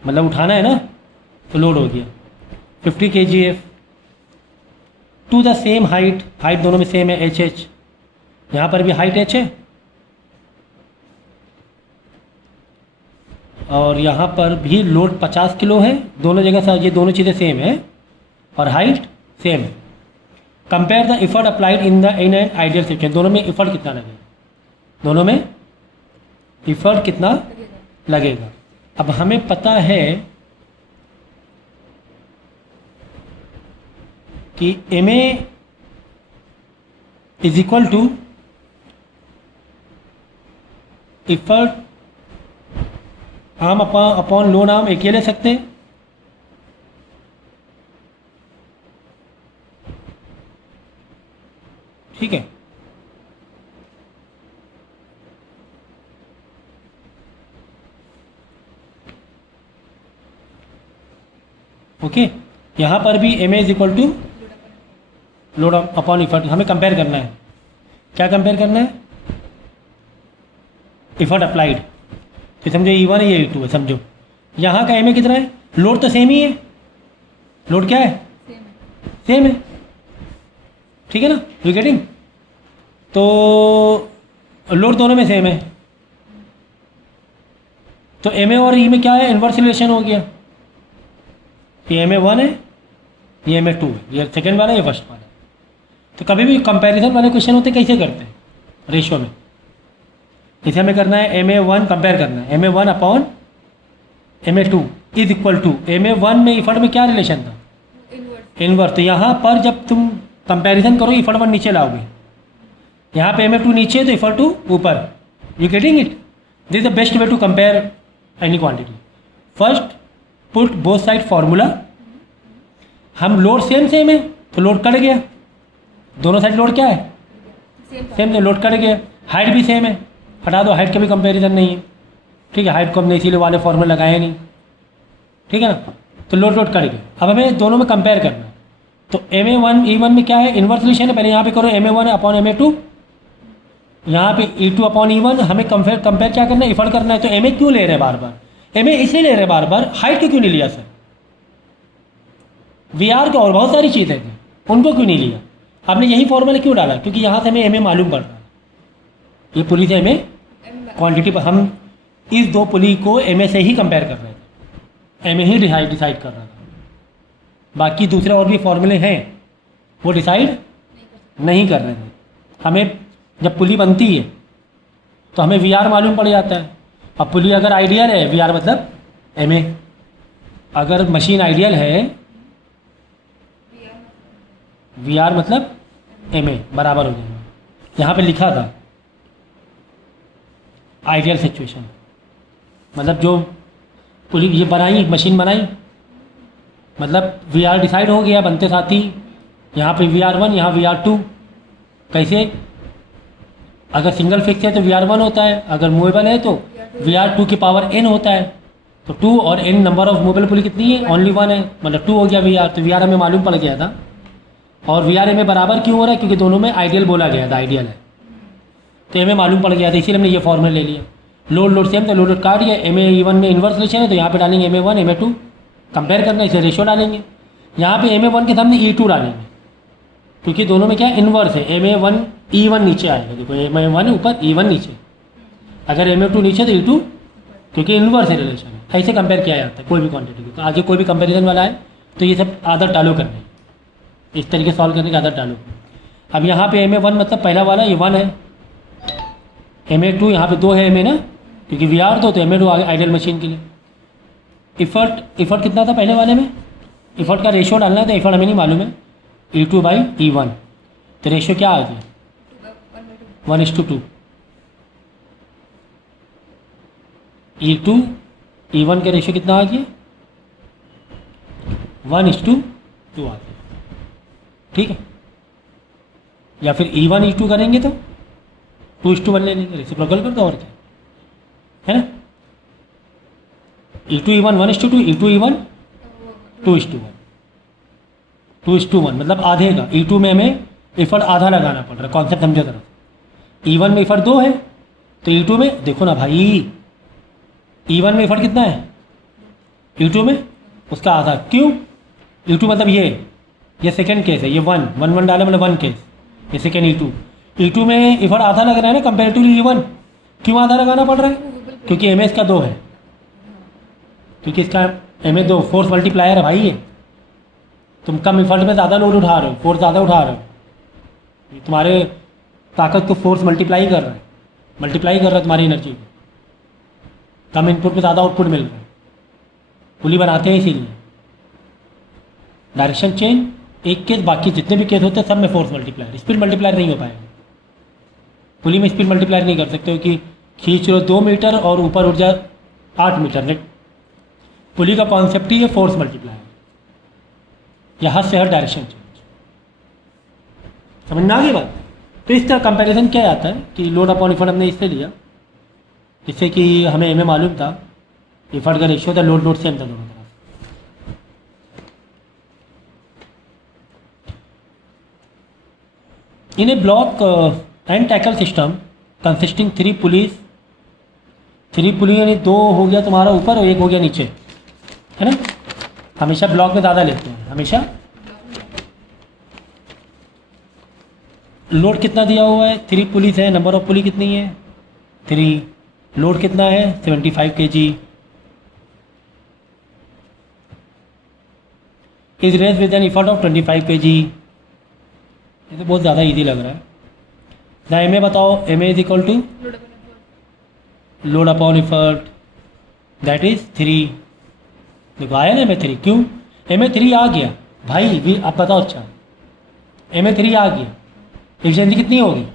मतलब उठाना है ना, तो लोड हो गया 50 kg to the same height. Height दोनों में सेम है, HH, यहाँ पर भी हाइट H है और यहाँ पर भी लोड 50 किलो है। दोनों जगह ये दोनों चीज़ें सेम है और हाइट सेम है। Compare the effort applied in an ideal situation. दोनों में इफर्ट कितना लगेगा, दोनों में इफर्ट कितना लगेगा। अब हमें पता है कि MA is equal to effort arm upon load arm, एक ये ले सकते हैं। ठीक है, ओके। यहाँ पर भी MA is equal to load upon effort, हमें कंपेयर करना है। क्या कंपेयर करना है? Effort applied. तो समझो E1 है, ये E2 है, समझो। यहाँ का MA कितना है? लोड तो सेम ही है, लोड क्या है? सेम है। सेम है, ठीक है ना, यू गेटिंग। तो लोड दोनों में सेम है, तो MA और E में क्या है? इन्वर्स रिलेशन हो गया। ये MA1 है, ये MA2 है, ये सेकेंड वाला है, ये फर्स्ट वाला है। तो कभी भी कंपैरिजन वाले क्वेश्चन होते कैसे करते हैं? रेशियो में। इसे हमें करना है MA1 कंपेयर करना है, MA1 upon MA2 is equal to. MA1 में इफर्ट में क्या रिलेशन था? इनवर्स। तो यहाँ पर जब तुम कंपैरिजन करो इफर्ट 1 नीचे लाओगे, यहाँ पे MA2 नीचे है तो इफर्ट 2 ऊपर। You getting it? This is the best way to compare any quantity. First put both side formula. हम लोड सेम है तो लोड कट गया, दोनों साइड लोड क्या है? सेम है, लोड कट गया। हाइट भी सेम है, हटा दो, हाइट का भी कंपैरिजन नहीं है। ठीक है, हाइट को हमने इसीलिए वाले फॉर्मूले लगाए नहीं, ठीक है ना। तो लोड कट गया। अब हमें दोनों में कंपेयर करना है, तो MA1 E1 में क्या है? इन्वर्स रिलेशन है। पहले यहाँ पे करो MA1 अपॉन MA2, यहाँ पे E2 अपॉन E1। हमें कंपेयर क्या करना है? इफर्ट करना है। तो MA क्यों ले रहे हैं बार बार? MA इसलिए ले रहे हैं बार बार, हाइट को क्यों नहीं लिया सर? VR को और बहुत सारी चीज़ें थी, उनको क्यों नहीं लिया? आपने यही फॉर्मूला क्यों डाला? क्योंकि यहाँ से हमें MA मालूम पड़ रहा है। ये पुली से MA क्वांटिटी पर, हम इस दो पुली को MA से ही कंपेयर कर रहे थे, MA ही डिसाइड कर रहा था। बाकी दूसरे और भी फॉर्मूले हैं वो डिसाइड नहीं कर रहे थे। हमें जब पुली बनती है तो हमें VR मालूम पड़ जाता है। अब पुली अगर आइडियल है, VR मतलब MA, अगर मशीन आइडियल है, VR मतलब MA बराबर हो जाएगा। यहाँ पे लिखा था आइडियल सिचुएशन, मतलब जो पुली ये बनाई, मशीन बनाई, मतलब VR डिसाइड हो गया बनते साथ ही। यहाँ पे VR1, यहाँ VR2। कैसे? अगर सिंगल फिक्स है तो VR1 होता है, अगर मूवेबल है तो VR2 की पावर n होता है। तो 2 और n number of movable pulley कितनी है? ओनली 1 है, मतलब 2 हो गया VR। तो VR हमें मालूम पड़ गया था। और VR में बराबर क्यों हो रहा है? क्योंकि दोनों में आइडियल बोला गया था, आइडियल है, तो हमें मालूम पड़ गया था, इसीलिए हमने ये फॉर्मूला ले लिया। लोड सेम तो लोड काट गया। MA E1 में इन्वर्स रिलेशन है तो यहाँ पे डालेंगे MA1 MA2, कंपेयर करना है, इसे रेशियो डालेंगे। यहाँ पे MA1 के सामने E2 डालेंगे, क्योंकि दोनों में क्या इन्वर्स है। MA1 E1 नीचे आएगा, देखो MA1 ऊपर E1 नीचे, अगर MA2 नीचे तो E2, क्योंकि इन्वर्स है रिलेशन है। ऐसे कंपेयर किया जाता है कोई भी क्वांटिटी को। तो आगे कोई भी कंपेरिजन वाला है तो ये सब आदत डालो करने, इस तरीके सॉल्व करने की आदत डालो। अब यहाँ पे MA1 मतलब पहला वाला ये 1 है, MA2 यहाँ पे 2 है MA ना, क्योंकि VR तो MA2 आइडियल मशीन के लिए। इफर्ट कितना था पहले वाले में, इफर्ट का रेशियो डालना है, तो इफर्ट हमें नहीं मालूम है, E2/E1, तो रेशियो क्या आ गया 1:2। E2/E1 का रेशियो कितना आ गया 1:2 आ गया, ठीक है। या फिर E1/E2 करेंगे तो 2:1 ले लेंगे, रेसिप्रोकल कर दो और क्या है ना। E2/E1 1:2, E2/E1 2:1, 2:1 मतलब आधे का। E2 में हमें इफर्ट आधा लगाना पड़ रहा है, कॉन्सेप्ट समझो जरा। E1 में इफर्ट 2 है, तो E2 में देखो ना भाई, E1 में इफर्ट कितना है, E2 में उसका आधा। क्यों, E2 मतलब ये सेकंड केस है, ये 1 डाला मतलब 1 केस, ये सेकंड E2 में इफर्ट आधा लग रहा है ना कंपेरेटिवली E1। क्यों आधा लगाना पड़ रहा है, क्योंकि MS का 2 है, क्योंकि इसका MA 2 फोर्स मल्टीप्लायर है भाई। ये तुम कम इफर्ट में ज़्यादा लोड उठा रहे हो, फोर्स ज़्यादा उठा रहे हो, ये तुम्हारे ताकत को फोर्स मल्टीप्लाई कर रहा है तुम्हारी एनर्जी को। कम इनपुट में ज़्यादा आउटपुट मिल रहा है, पुली बनाते हैं इसीलिए। डायरेक्शन चेंज एक केस, बाकी जितने भी केस होते हैं सब में फोर्स मल्टीप्लायर, स्पीड मल्टीप्लायर नहीं हो पाएगा। पुली में स्पीड मल्टीप्लायर नहीं कर सकते, क्योंकि खींच लो 2 मीटर और ऊपर उठ जाए 8 मीटर नेट। पुली का कॉन्सेप्ट ही है फोर्स मल्टीप्लायर, यहाँ से हर डायरेक्शन चेंज। समझ में आ गई बात। तो इस तरह कंपैरिजन किया जाता है कि लोड अपॉन इफर्ट हमने इससे लिया, जिससे कि हमें MA मालूम था, इफर्ट का रेशियो था, लोड सेम था दोनों तरफ। In a block and tackle system consisting 3 pulleys, 3 pulley यानी 2 हो गया तुम्हारा ऊपर और 1 हो गया नीचे, है ना। हमेशा ब्लॉक में ज़्यादा लेते हैं, हमेशा। लोड कितना दिया हुआ है, 3 पुलिस है, नंबर ऑफ पुली कितनी है 3, लोड कितना है 75 kg, is raise with an effort of 25 kg। ये तो बहुत ज़्यादा इजी लग रहा है ना। MA बताओ, MA is equal to load upon effort, that is 3। देखो आया ना MA 3, क्यों MA 3 आ गया भाई भी। आप बताओ, अच्छा MA 3 आ गया, एफिशिएंसी कितनी होगी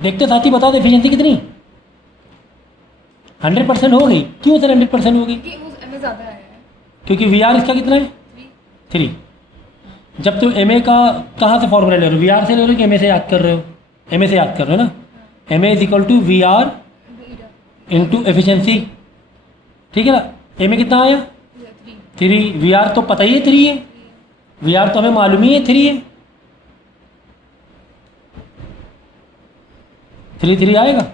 देखते साथी, बताओ तो एफिशिएंसी कितनी 100% हो गई। क्यों सर 100% हो गई, क्योंकि VR इसका कितना है 3। जब तुम MA का कहाँ से फॉर्मूला ले रहे हो, VR से ले रहे हो कि MA से याद कर रहे हो, MA से याद कर रहे हो ना। MA is equal to VR into efficiency, ठीक है ना। MA कितना आया 3, VR तो पता ही है 3 है, VR तो हमें मालूम ही है 3 है, 3 आएगा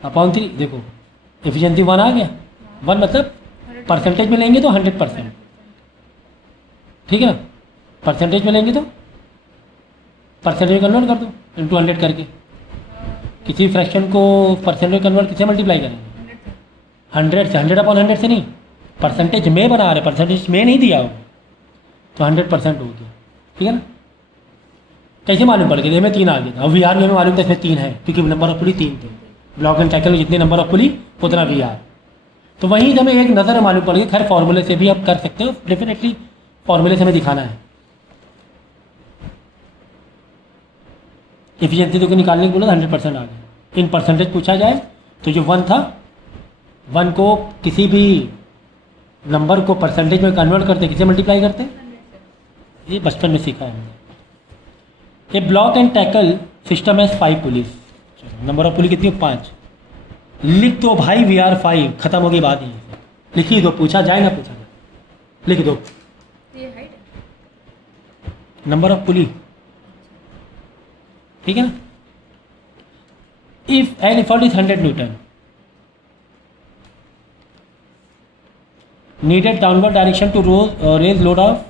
अपॉन 3। देखो एफिशिएंसी 1 आ गया, 1 मतलब परसेंटेज में लेंगे तो 100%, ठीक है ना। परसेंटेज में लेंगे तो परसेंटेज कन्वर्ट कर दो इंटू 100 करके। किसी फ्रैक्शन को परसेंटेज कन्वर्ट किससे मल्टीप्लाई करेंगे 100 से। 100/100 से नहीं, परसेंटेज में बना रहे, परसेंटेज में नहीं दिया हो तो 100% हो गया, ठीक है ना। कैसे मालूम पड़ गया, हमें 3 आ गया था। और VR में हमें मालूम था इसमें 3 है, क्योंकि नंबर ऑफ पुली 3 थे। ब्लॉक एंड टैकल में जितने नंबर ऑफ पुली उतना VR, तो वहीं हमें एक नज़र मालूम पड़ गई। खैर फॉर्मूले से भी आप कर सकते हो, डेफिनेटली फॉर्मूले से हमें दिखाना है। एफिशिएंसी तो निकालने को बोला 100% आ गया। इन परसेंटेज पूछा जाए तो जो 1 था, 1 को किसी भी नंबर को परसेंटेज में कन्वर्ट करते किसे मल्टीप्लाई करते, ये बचपन में सीखा है हमने। ये ब्लॉक एंड टैकल सिस्टम है 5 पुलिस, नंबर ऑफ पुली कितनी 5। लिख दो भाई VR 5, खत्म हो गई बात। ही लिख ही दो, पूछा जाए ना पूछा जाए, लिख दो नंबर ऑफ पुली, ठीक है ना। If an effort is 100 newton, needed downward direction to raise load of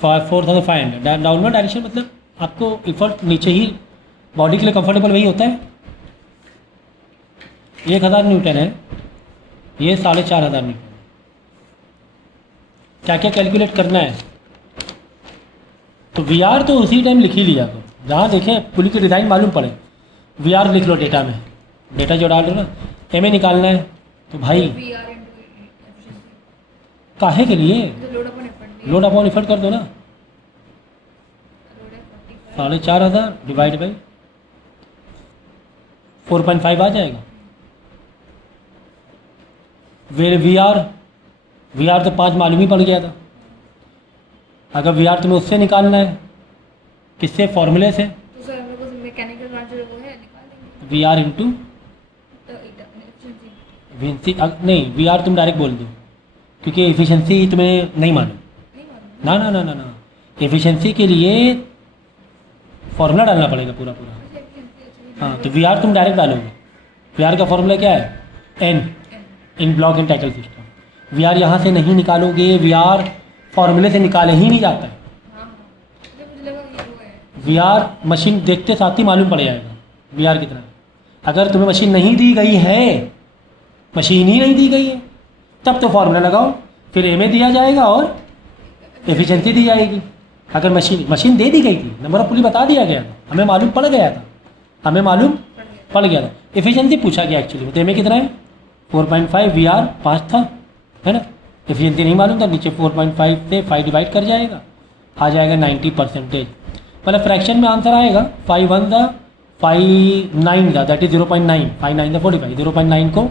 4500। Downward direction मतलब आपको इफर्ट नीचे ही, बॉडी के लिए कंफर्टेबल वही होता है 1000 न्यूटन है, ये 4500 न्यूटन। क्या क्या कैलकुलेट करना है? तो वी आर तो उसी टाइम लिख ही लिया करो, जहाँ देखें पुली की डिज़ाइन मालूम पड़े वी आर लिख लो डेटा में, डेटा जो डाल दो ना, एम ए निकालना है तो भाई वी आर इनटू एफिशिएंसी, काहे के लिए तो load upon effort, load upon effort कर दो ना, लोड है 45, 4500 डिवाइड बाई 4.5 आ जाएगा। वी आर तो 5 मालूम ही पड़ गया था। अगर वी आर तुम्हें उससे निकालना है, किससे? फॉर्मूले से, तो सर हम लोग मैकेनिकल ब्रांच जो वो है निकाल देंगे वी आर इंटू तो एफिशिएंसी एफिशिएंसी। नहीं, वी आर तुम डायरेक्ट बोल दो, क्योंकि एफिशिएंसी तुम्हें नहीं मालूम। नहीं मालूम, ना ना ना ना ना, एफिशिएंसी के लिए फॉर्मूला डालना पड़ेगा पूरा पूरा। मुझे एफिशिएंसी अच्छी हाँ, तो वी आर तुम डायरेक्ट डालोगे। वी आर का फॉर्मूला क्या है? N, in block and tackle system. V R यहाँ से नहीं निकालोगे, वी आर फॉर्मूले से निकाले ही नहीं जाता है। हाँ मुझे लगा ये वो है। वी आर मशीन देखते साथ ही मालूम पड़ जाएगा वी आर कितना है। अगर तुम्हें मशीन नहीं दी गई है, मशीन ही नहीं दी गई है, तब तो फॉर्मूला लगाओ, फिर एम ए दिया जाएगा और एफिशिएंसी दी जाएगी। अगर मशीन दे दी गई थी, नंबर ऑफ पुली बता दिया गया था, हमें मालूम पड़ गया था, हमें मालूम पड़ गया था, एफिशिएंसी पूछा गया एक्चुअली में, तो एम ए कितना है? 4.5, वी आर 5 था, है ना। एफिशिएंसी नहीं मालूम था, नीचे 4.5 से 5 डिवाइड कर जाएगा, आ जाएगा 90%। मतलब फ्रैक्शन में आंसर आएगा 5 1 the 5 9 the, that is 0.9, 5 9 the 45, 0.9 को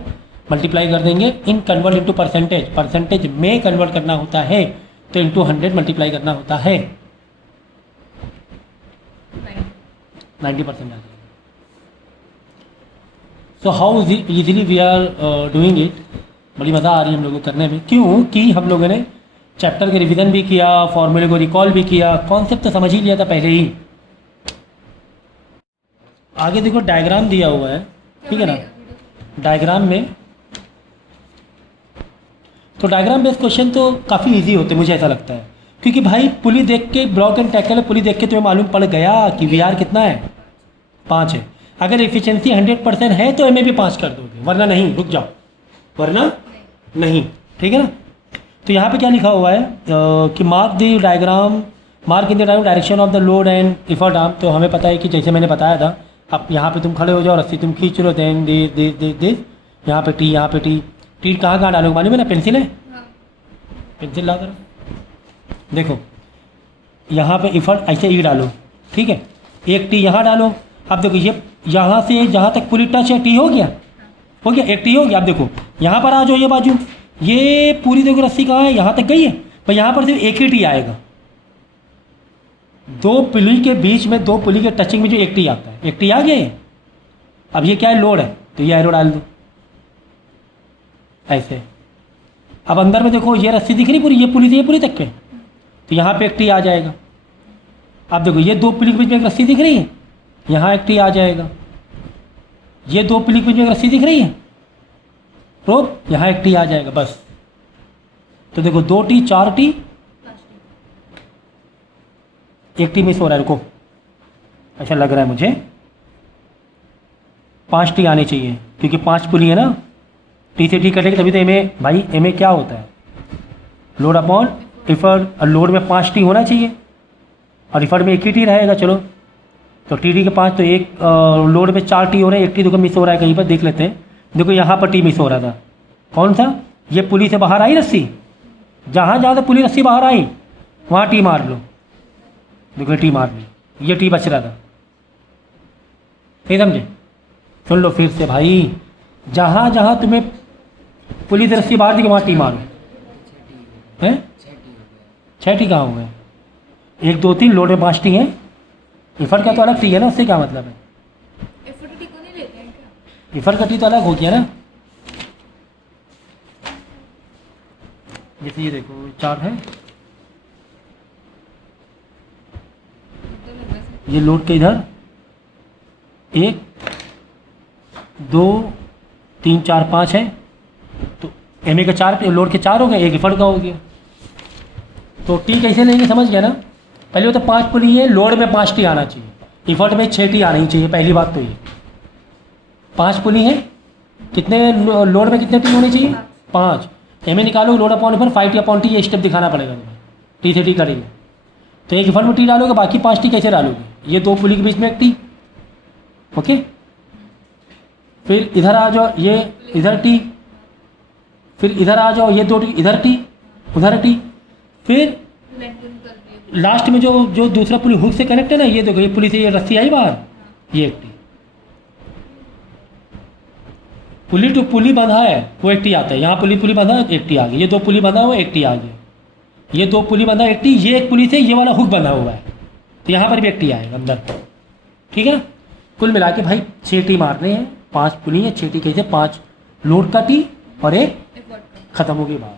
मल्टीप्लाई कर देंगे इन कन्वर्ट इंटू परसेंटेज, परसेंटेज में कन्वर्ट करना होता है तो इंटू 100 मल्टीप्लाई करना होता है, 90% आ जाएगा। So how easily we are doing it, बड़ी मज़ा आ रही है हम लोगों को करने में, क्योंकि हम लोगों ने चैप्टर के रिवीजन भी किया, फॉर्मूले को रिकॉल भी किया, कॉन्सेप्ट तो समझ ही लिया था पहले ही। आगे देखो डायग्राम दिया हुआ है, ठीक है ना। डायग्राम में तो डायग्राम बेस्ड क्वेश्चन तो काफ़ी इजी होते हैं, मुझे ऐसा लगता है, क्योंकि भाई पुली देख के, ब्लॉक एंड टैकल पुली देख के तुम्हें मालूम पड़ गया कि वी आर कितना है? 5 है। अगर एफिशिएंसी 100% है तो एम ए भी 5 कर दोगे, वरना नहीं, रुक जाओ, वरना नहीं, ठीक है ना। तो यहाँ पे क्या लिखा हुआ है कि mark the diagram, mark in the direction of the load and effort arm. तो हमें पता है कि जैसे मैंने बताया था, अब यहाँ पे तुम खड़े हो जाओ, रस्सी तुम खींच लो, देन दिस, यहाँ पे टी, यहाँ पे टी, टी कहाँ कहाँ डालोगे मालूम है ना? पेंसिल है, हाँ पेंसिल ला कर देखो, यहाँ पे इफर्ट ऐसे ई डालो, ठीक है, एक टी यहाँ डालो। अब देखो ये यहाँ से जहाँ तक पूरी टच है, टी हो गया, हो गया, एक टी हो गया। अब देखो यहाँ पर आ जाओ, ये बाजू, ये पूरी देखो रस्सी कहाँ है? यहाँ तक गई है, पर यहाँ पर सिर्फ एक ही टी आएगा। दो पुली के बीच में, दो पुली के टचिंग में जो एक टी आता है, एक टी आ गया ये। अब ये क्या है? लोड है, तो ये एरो डाल दो ऐसे। अब अंदर में देखो ये रस्सी दिख रही पूरी, ये पुली से ये पुली तक के, तो यहाँ पे एक टी आ जाएगा। अब देखो ये दो पुली के बीच में एक रस्सी दिख रही है, यहाँ एक टी आ जाएगा। ये दो पुली के बीच में एक रस्सी दिख रही है, तो यहाँ एक टी आ जाएगा बस। तो देखो 2 टी, 4 टी, एक टी मिस हो रहा है, रुको, ऐसा लग रहा है मुझे 5 टी आने चाहिए, क्योंकि 5 पुली है ना, टी से टी कटेगी तभी तो एम ए, भाई एम ए क्या होता है? लोड अपॉन इफर्ट, और लोड में 5 टी होना चाहिए और इफर्ट में एक ही टी रहेगा। चलो तो टी टी के 5, तो एक लोड में 4 टी हो रहे हैं, एक टी देखो मिस हो रहा है कहीं पर, देख लेते हैं। देखो यहाँ पर टी मिस हो रहा था, कौन सा? ये पुली से बाहर आई रस्सी, जहाँ जहाँ से पुली रस्सी बाहर आई वहाँ टी मार लो, देखो टी मार ली, ये टी बच रहा था, नहीं समझे? सुन लो फिर से भाई, जहाँ जहाँ तुम्हें पुली से रस्सी बाहर दी वहाँ टी मारो, हैं? 6 टी कहाँ हो गए? 1 2 3, लोड में 5 टी हैं, इफर्ट का तो अलग टी है ना, उससे क्या मतलब है? एफर्ट टी को नहीं लेते हैं क्या? इफर्ट का टी तो अलग हो गया ना। जैसे ये देखो 4 है, ये लोड के इधर 1 2 3 4 5 है, तो एम ए का 4, लोड के 4 हो गए, एक इफर्ट का हो गया। तो टी कैसे लेंगे समझ गया ना? पहले वो तो 5 पुली है, लोड में 5 टी आना चाहिए, इफर्ट में 6 टी आनी चाहिए, पहली बात तो ये। 5 पुली है, कितने लोड में कितने टी होने चाहिए? 5। एम ए निकालो, load upon effort 5 T upon T, ये स्टेप दिखाना पड़ेगा तुम्हें। टी से टी करेंगे तो एक इफर्ट में टी डालोगे, बाकी 5 टी कैसे डालोगे? ये 2 पुली के बीच में एक टी। ओके, फिर इधर आ जाओ, ये इधर टी, फिर इधर आ जाओ, ये 2 टी, इधर टी, उधर टी, फिर लास्ट में जो दूसरा पुली हुक से कनेक्ट है ना, ये देखो, ये पुली से ये रस्सी आई बाहर, ये एक टी। पुली टू पुली बंधा है वो एक टी आता है, यहाँ पुली बंधा है एक टी आ गई, ये 2 पुली बंधा हुआ एक टी आ गया, ये 2 पुली बंधा एक टी, ये एक पुली से ये वाला हुक बंधा हुआ है, तो यहाँ पर भी एक टी आएगा अंदर। ठीक है ना? कुल मिला के भाई 6 टी मारने हैं, 5 पुली है, 6 टी कैसे, 5 लोड का टी और एक खत्म हो गई बात।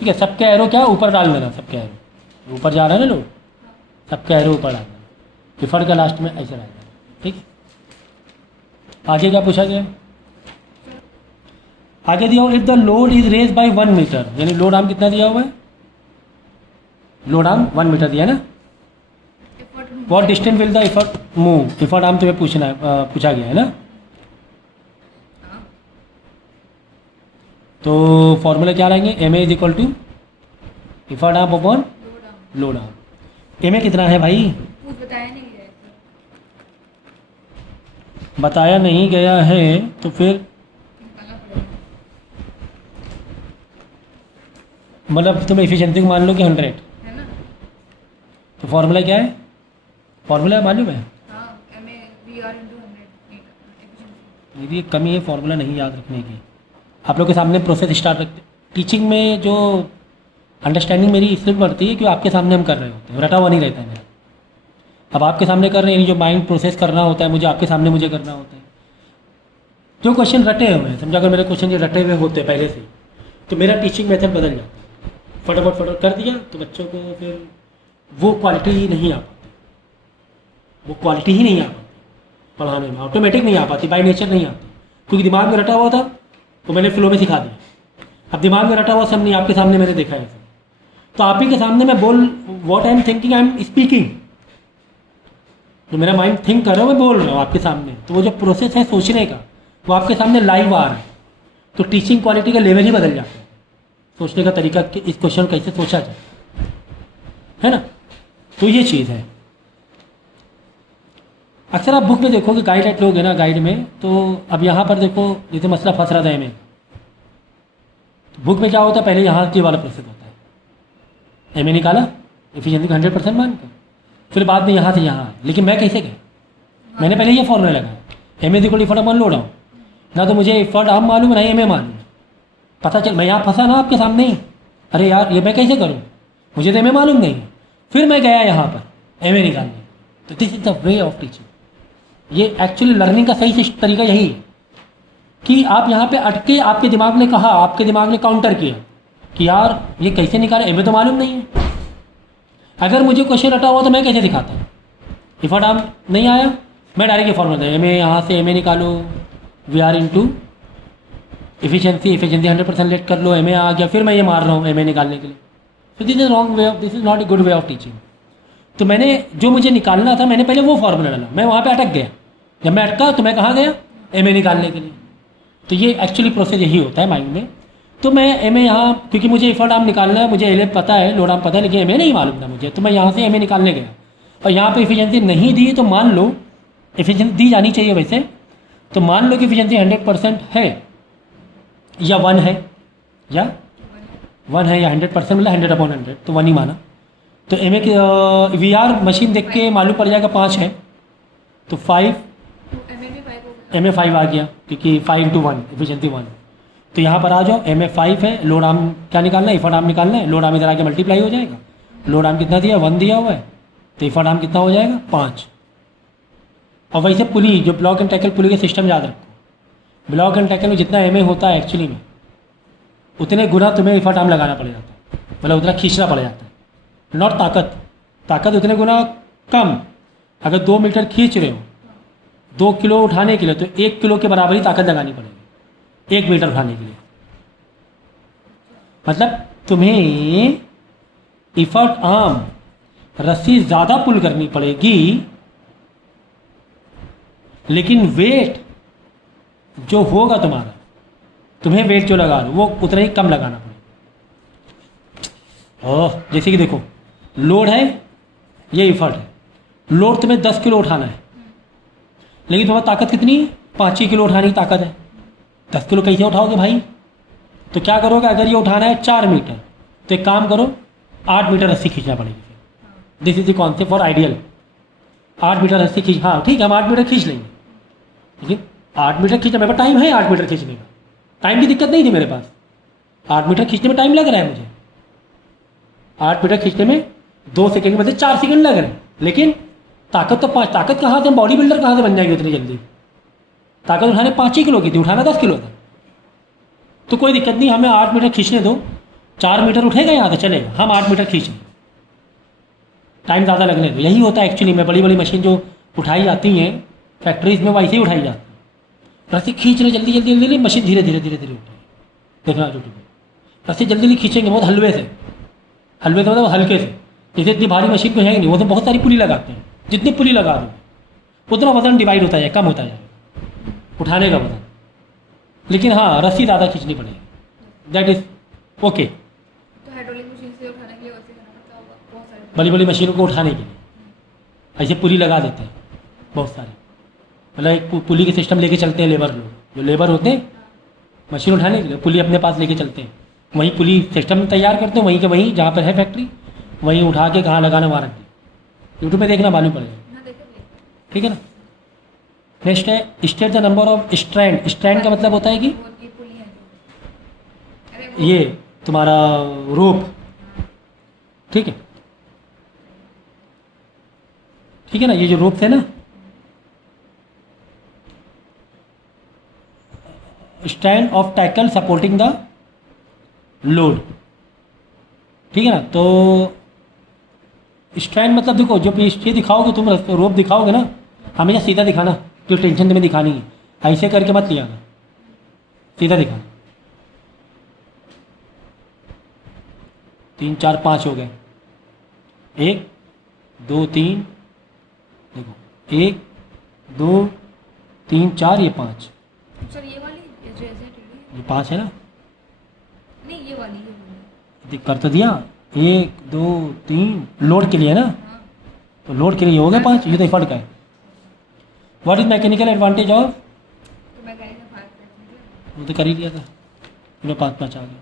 ठीक है, सबके एरो क्या ऊपर डाल देना, सबके एरो ऊपर जा रहा है ना लोड, सबके एरो ऊपर डाल देना, इफर्ट का लास्ट में ऐसे रहेगा। ठीक है, आगे क्या पूछा गया? आगे दिया if the load is raise by 1 metre, यानी लोड आर्म कितना दिया हुआ है? लोड आर्म 1 मीटर दिया है ना। What distance will the effort move, effort arm तुम्हें पूछा गया है ना। तो फॉर्मूला क्या रहेंगे? M A is equal to effort arm upon load arm. M A कितना है भाई? बताया नहीं गया है तो फिर मतलब तुम एफिशिएंसी को मान लो कि 100 है ना। तो फॉर्मूला क्या है? फॉर्मूला मालूम है? यदि कमी है फॉर्मूला नहीं याद रखने की। आप लोग के सामने प्रोसेस स्टार्ट रखते, टीचिंग में जो अंडरस्टैंडिंग मेरी इसलिए बढ़ती है कि आपके सामने हम कर रहे होते हैं, रटा हुआ नहीं रहता है मेरा। अब आपके सामने कर रहे हैं, जो माइंड प्रोसेस करना होता है मुझे आपके सामने मुझे करना होता है। जो क्वेश्चन रटे हुए हैं, समझा, अगर मेरे क्वेश्चन ये रटे हुए होते हैं पहले से, तो मेरा टीचिंग मेथड बदल जाता है। फटाफट कर दिया तो बच्चों को फिर वो क्वालिटी ही नहीं आ पाती, वो क्वालिटी ही नहीं आ पाती पढ़ाने में, ऑटोमेटिक नहीं आ पाती, बाय नेचर नहीं आती, क्योंकि दिमाग में रटा हुआ था तो मैंने फ्लो में सिखा दिया। अब दिमाग में रटा हुआ सब नहीं, आपके सामने मैंने देखा है सब, तो आप ही के सामने मैं बोल what I am thinking I am speaking, जो मेरा माइंड थिंक कर रहा है मैं बोल रहा हूँ आपके सामने, तो वो जो प्रोसेस है सोचने का वो आपके सामने लाइव आ रहा है, तो टीचिंग क्वालिटी का लेवल ही बदल जाता है, सोचने का तरीका कि इस क्वेश्चन कैसे सोचा जाए, है ना। तो ये चीज़ है। अक्सर आप बुक में देखोगे, गाइड लोग है ना, गाइड में, तो अब यहाँ पर देखो जैसे मसला फंस रहा था एम ए, बुक में क्या होता है, पहले यहाँ के वाला प्रोसेस होता है, एम ए निकाला एफिशिएंसी 100% मान कर, फिर बाद में यहाँ से यहाँ आए। लेकिन मैं कैसे गया, मैंने पहले ये फॉर्मूला लगाया, M A equal effort upon load arm, ना तो मुझे इफर्ट आर्म मालूम है ना एम ए मालूम, पता चल मैं यहाँ फंसा ना आपके सामने ही, अरे यार ये मैं कैसे करूँ, मुझे तो एम ए मालूम नहीं है, फिर मैं गया यहाँ पर एम ए निकालने। तो this is the way of teaching. ये एक्चुअली लर्निंग का सही तरीका यही है कि आप यहाँ पे अटके, आपके दिमाग ने कहा, आपके दिमाग ने काउंटर किया कि यार ये कैसे निकाले, एम ए तो मालूम नहीं है। अगर मुझे क्वेश्चन रटा हुआ तो मैं कैसे दिखाता, इफर्ट आर्म नहीं आया, मैं डायरेक्ट ये फॉर्मूला एम ए, यहाँ से एम ए निकालो, we are into efficiency 100% let कर लो, एम ए आ गया, फिर मैं ये मार रहा हूँ एम ए निकालने के लिए। तो this is wrong way of, this is not a good way of teaching. तो मैंने जो मुझे निकालना था मैंने पहले वो फॉर्मूला डाला, मैं वहाँ पे अटक गया। जब मैं अटका तो मैं कहाँ गया, एम ए निकालने के लिए। तो ये एक्चुअली प्रोसेस यही होता है माइंड में। तो मैं एम ए यहाँ, क्योंकि मुझे इफर्ट आर्म निकालना है, मुझे एल पता है, लोड आर्म पता है, लेकिन एम ए नहीं मालूम था मुझे, तो मैं यहाँ से एम ए निकालने गया और यहाँ पे एफिशिएंसी नहीं दी, तो मान लो एफिशिएंसी दी जानी चाहिए वैसे, तो मान लो कि एफिशिएंसी 100% है या 1 है, या 1 है या 100% मतलब 100/100, तो 1 ही माना। तो एम ए की वी आर मशीन देख के मालूम पड़ जाएगा 5 है, तो 5 एम ए 5 आ गया, क्योंकि 5 × 1 एफिशिएंसी 1। तो यहाँ पर आ जाओ, एम ए 5 है, लोड आर्म क्या निकालना है, इफर्ट आर्म निकालना है, लोड आर्म इधर आके मल्टीप्लाई हो जाएगा, लोड आर्म कितना दिया 1 दिया हुआ है, तो इफर्ट आर्म कितना हो जाएगा 5। और वैसे पुली, जो ब्लॉक एंड टैकल पुली का सिस्टम याद रखो, ब्लॉक एंड टैकल में जितना एम ए होता है एक्चुअली में, उतने गुना तुम्हें इफर्ट आर्म लगाना पड़ जाता है, मतलब उतना खींचना पड़ जाता है, नॉट ताकत उतने गुना कम। अगर 2 मीटर खींच रहे हो 2 किलो उठाने के लिए, तो 1 किलो के बराबर ही ताकत लगानी पड़ेगी 1 मीटर उठाने के लिए। मतलब तुम्हें इफर्ट आर्म रस्सी ज़्यादा पुल करनी पड़ेगी, लेकिन वेट जो होगा तुम्हारा, तुम्हें वेट जो लगा रहे हो वो उतना ही कम लगाना पड़ेगा। ओह, जैसे कि देखो लोड है, ये इफर्ट है, लोड तुम्हें 10 किलो उठाना है, लेकिन तुम्हारी ताकत कितनी है? 5 ही किलो उठाने की ताकत है। 10 किलो कैसे उठाओगे भाई? तो क्या करोगे, अगर ये उठाना है 4 मीटर तो एक काम करो, 8 मीटर रस्सी खींचना पड़ेगी। This is the concept for ideal. 8 metre रस्सी खींच, हाँ ठीक है, हम 8 मीटर खींच लेंगे, लेकिन 8 मीटर खींचने मेरे पास टाइम है, 8 मीटर खींचने का टाइम की दिक्कत नहीं थी मेरे पास। 8 मीटर खींचने में टाइम लग रहा है मुझे, 8 मीटर खींचने में 2 सेकंड के बदले 4 सेकंड लग रहे हैं, लेकिन ताकत तो 5, ताकत कहाँ से, बॉडी बिल्डर कहाँ से बन जाएगी उतनी जल्दी? ताकत उठाने 5 ही किलो की थी, उठाना 10 किलो था। तो कोई दिक्कत नहीं, हमें 8 मीटर खींचने दो, 4 मीटर उठेगा यहाँ से चलेगा, हम 8 मीटर खींचें, टाइम ज़्यादा लगने दो। यही होता है एक्चुअली में, बड़ी बड़ी मशीन जो उठाई जाती हैं फैक्ट्रीज में वैसे ही उठाई जाती है। रस्सी खींच रहे जल्दी जल्दी जल्दी, मशीन धीरे धीरे धीरे धीरे उठाई। देखना यूट्यूब में, रस्सी जल्दी जल्दी खींचेंगे बहुत हलवे से, हलवे से मतलब हल्के से, जैसे इतनी भारी मशीन को है ही नहीं, वो तो बहुत सारी पुली लगाते हैं, जितनी पुली लगा दो उतना वजन डिवाइड होता है, कम होता है उठाने का वजन, लेकिन हाँ रस्सी ज़्यादा खींचनी पड़ेगी, दैट इज ओके। तो हाइड्रोलिक मशीन से उठाने के लिए वैसे करना पड़ता होगा बहुत सारे। बड़ी बड़ी मशीनों को उठाने के लिए ऐसे पुली लगा देते हैं बहुत सारे, मतलब एक पुली के सिस्टम लेके चलते हैं लेबर लोग, जो लेबर होते हैं मशीन उठाने के लिए पुली अपने पास लेके चलते हैं, वहीं पुली सिस्टम तैयार करते हैं, वहीं के वहीं जहाँ पर है फैक्ट्री वहीं उठा के कहाँ लगाना वहाँ रख दी। यूट्यूब में देखना मालूम पड़ेगा, हाँ देखेंगे। ठीक है ना। नेक्स्ट है state the number of strand. Strand का मतलब होता है कि वो ये पुली है जो, अरे वो ये तुम्हारा रोप, ठीक है, ठीक है ना, ये जो रोप है ना, stand of tackle supporting the load, ठीक है ना। तो स्टैंड मतलब देखो, जो ये दिखाओगे तुम रोप दिखाओगे ना, हमेशा सीधा दिखाना, जो टेंशन तुम्हें दिखानी है, ऐसे करके मत लिया, सीधा दिखाना। 3 4 5 हो गए, 1 2 3, देखो 1 2 3 4, ये 5, सर ये वाली ये जो ऐसे टेढ़ी है, ये 5 है ना, नहीं ये वाली कर तो दिया। 1 2 3 लोड के लिए ना, हाँ। तो लोड के लिए हो गया 5, ये तो इफर्ट का है। What is mechanical advantage of, तो मैं कहीं से बात करती हूँ। वो तो कर ही लिया था, 5 5 आ गया।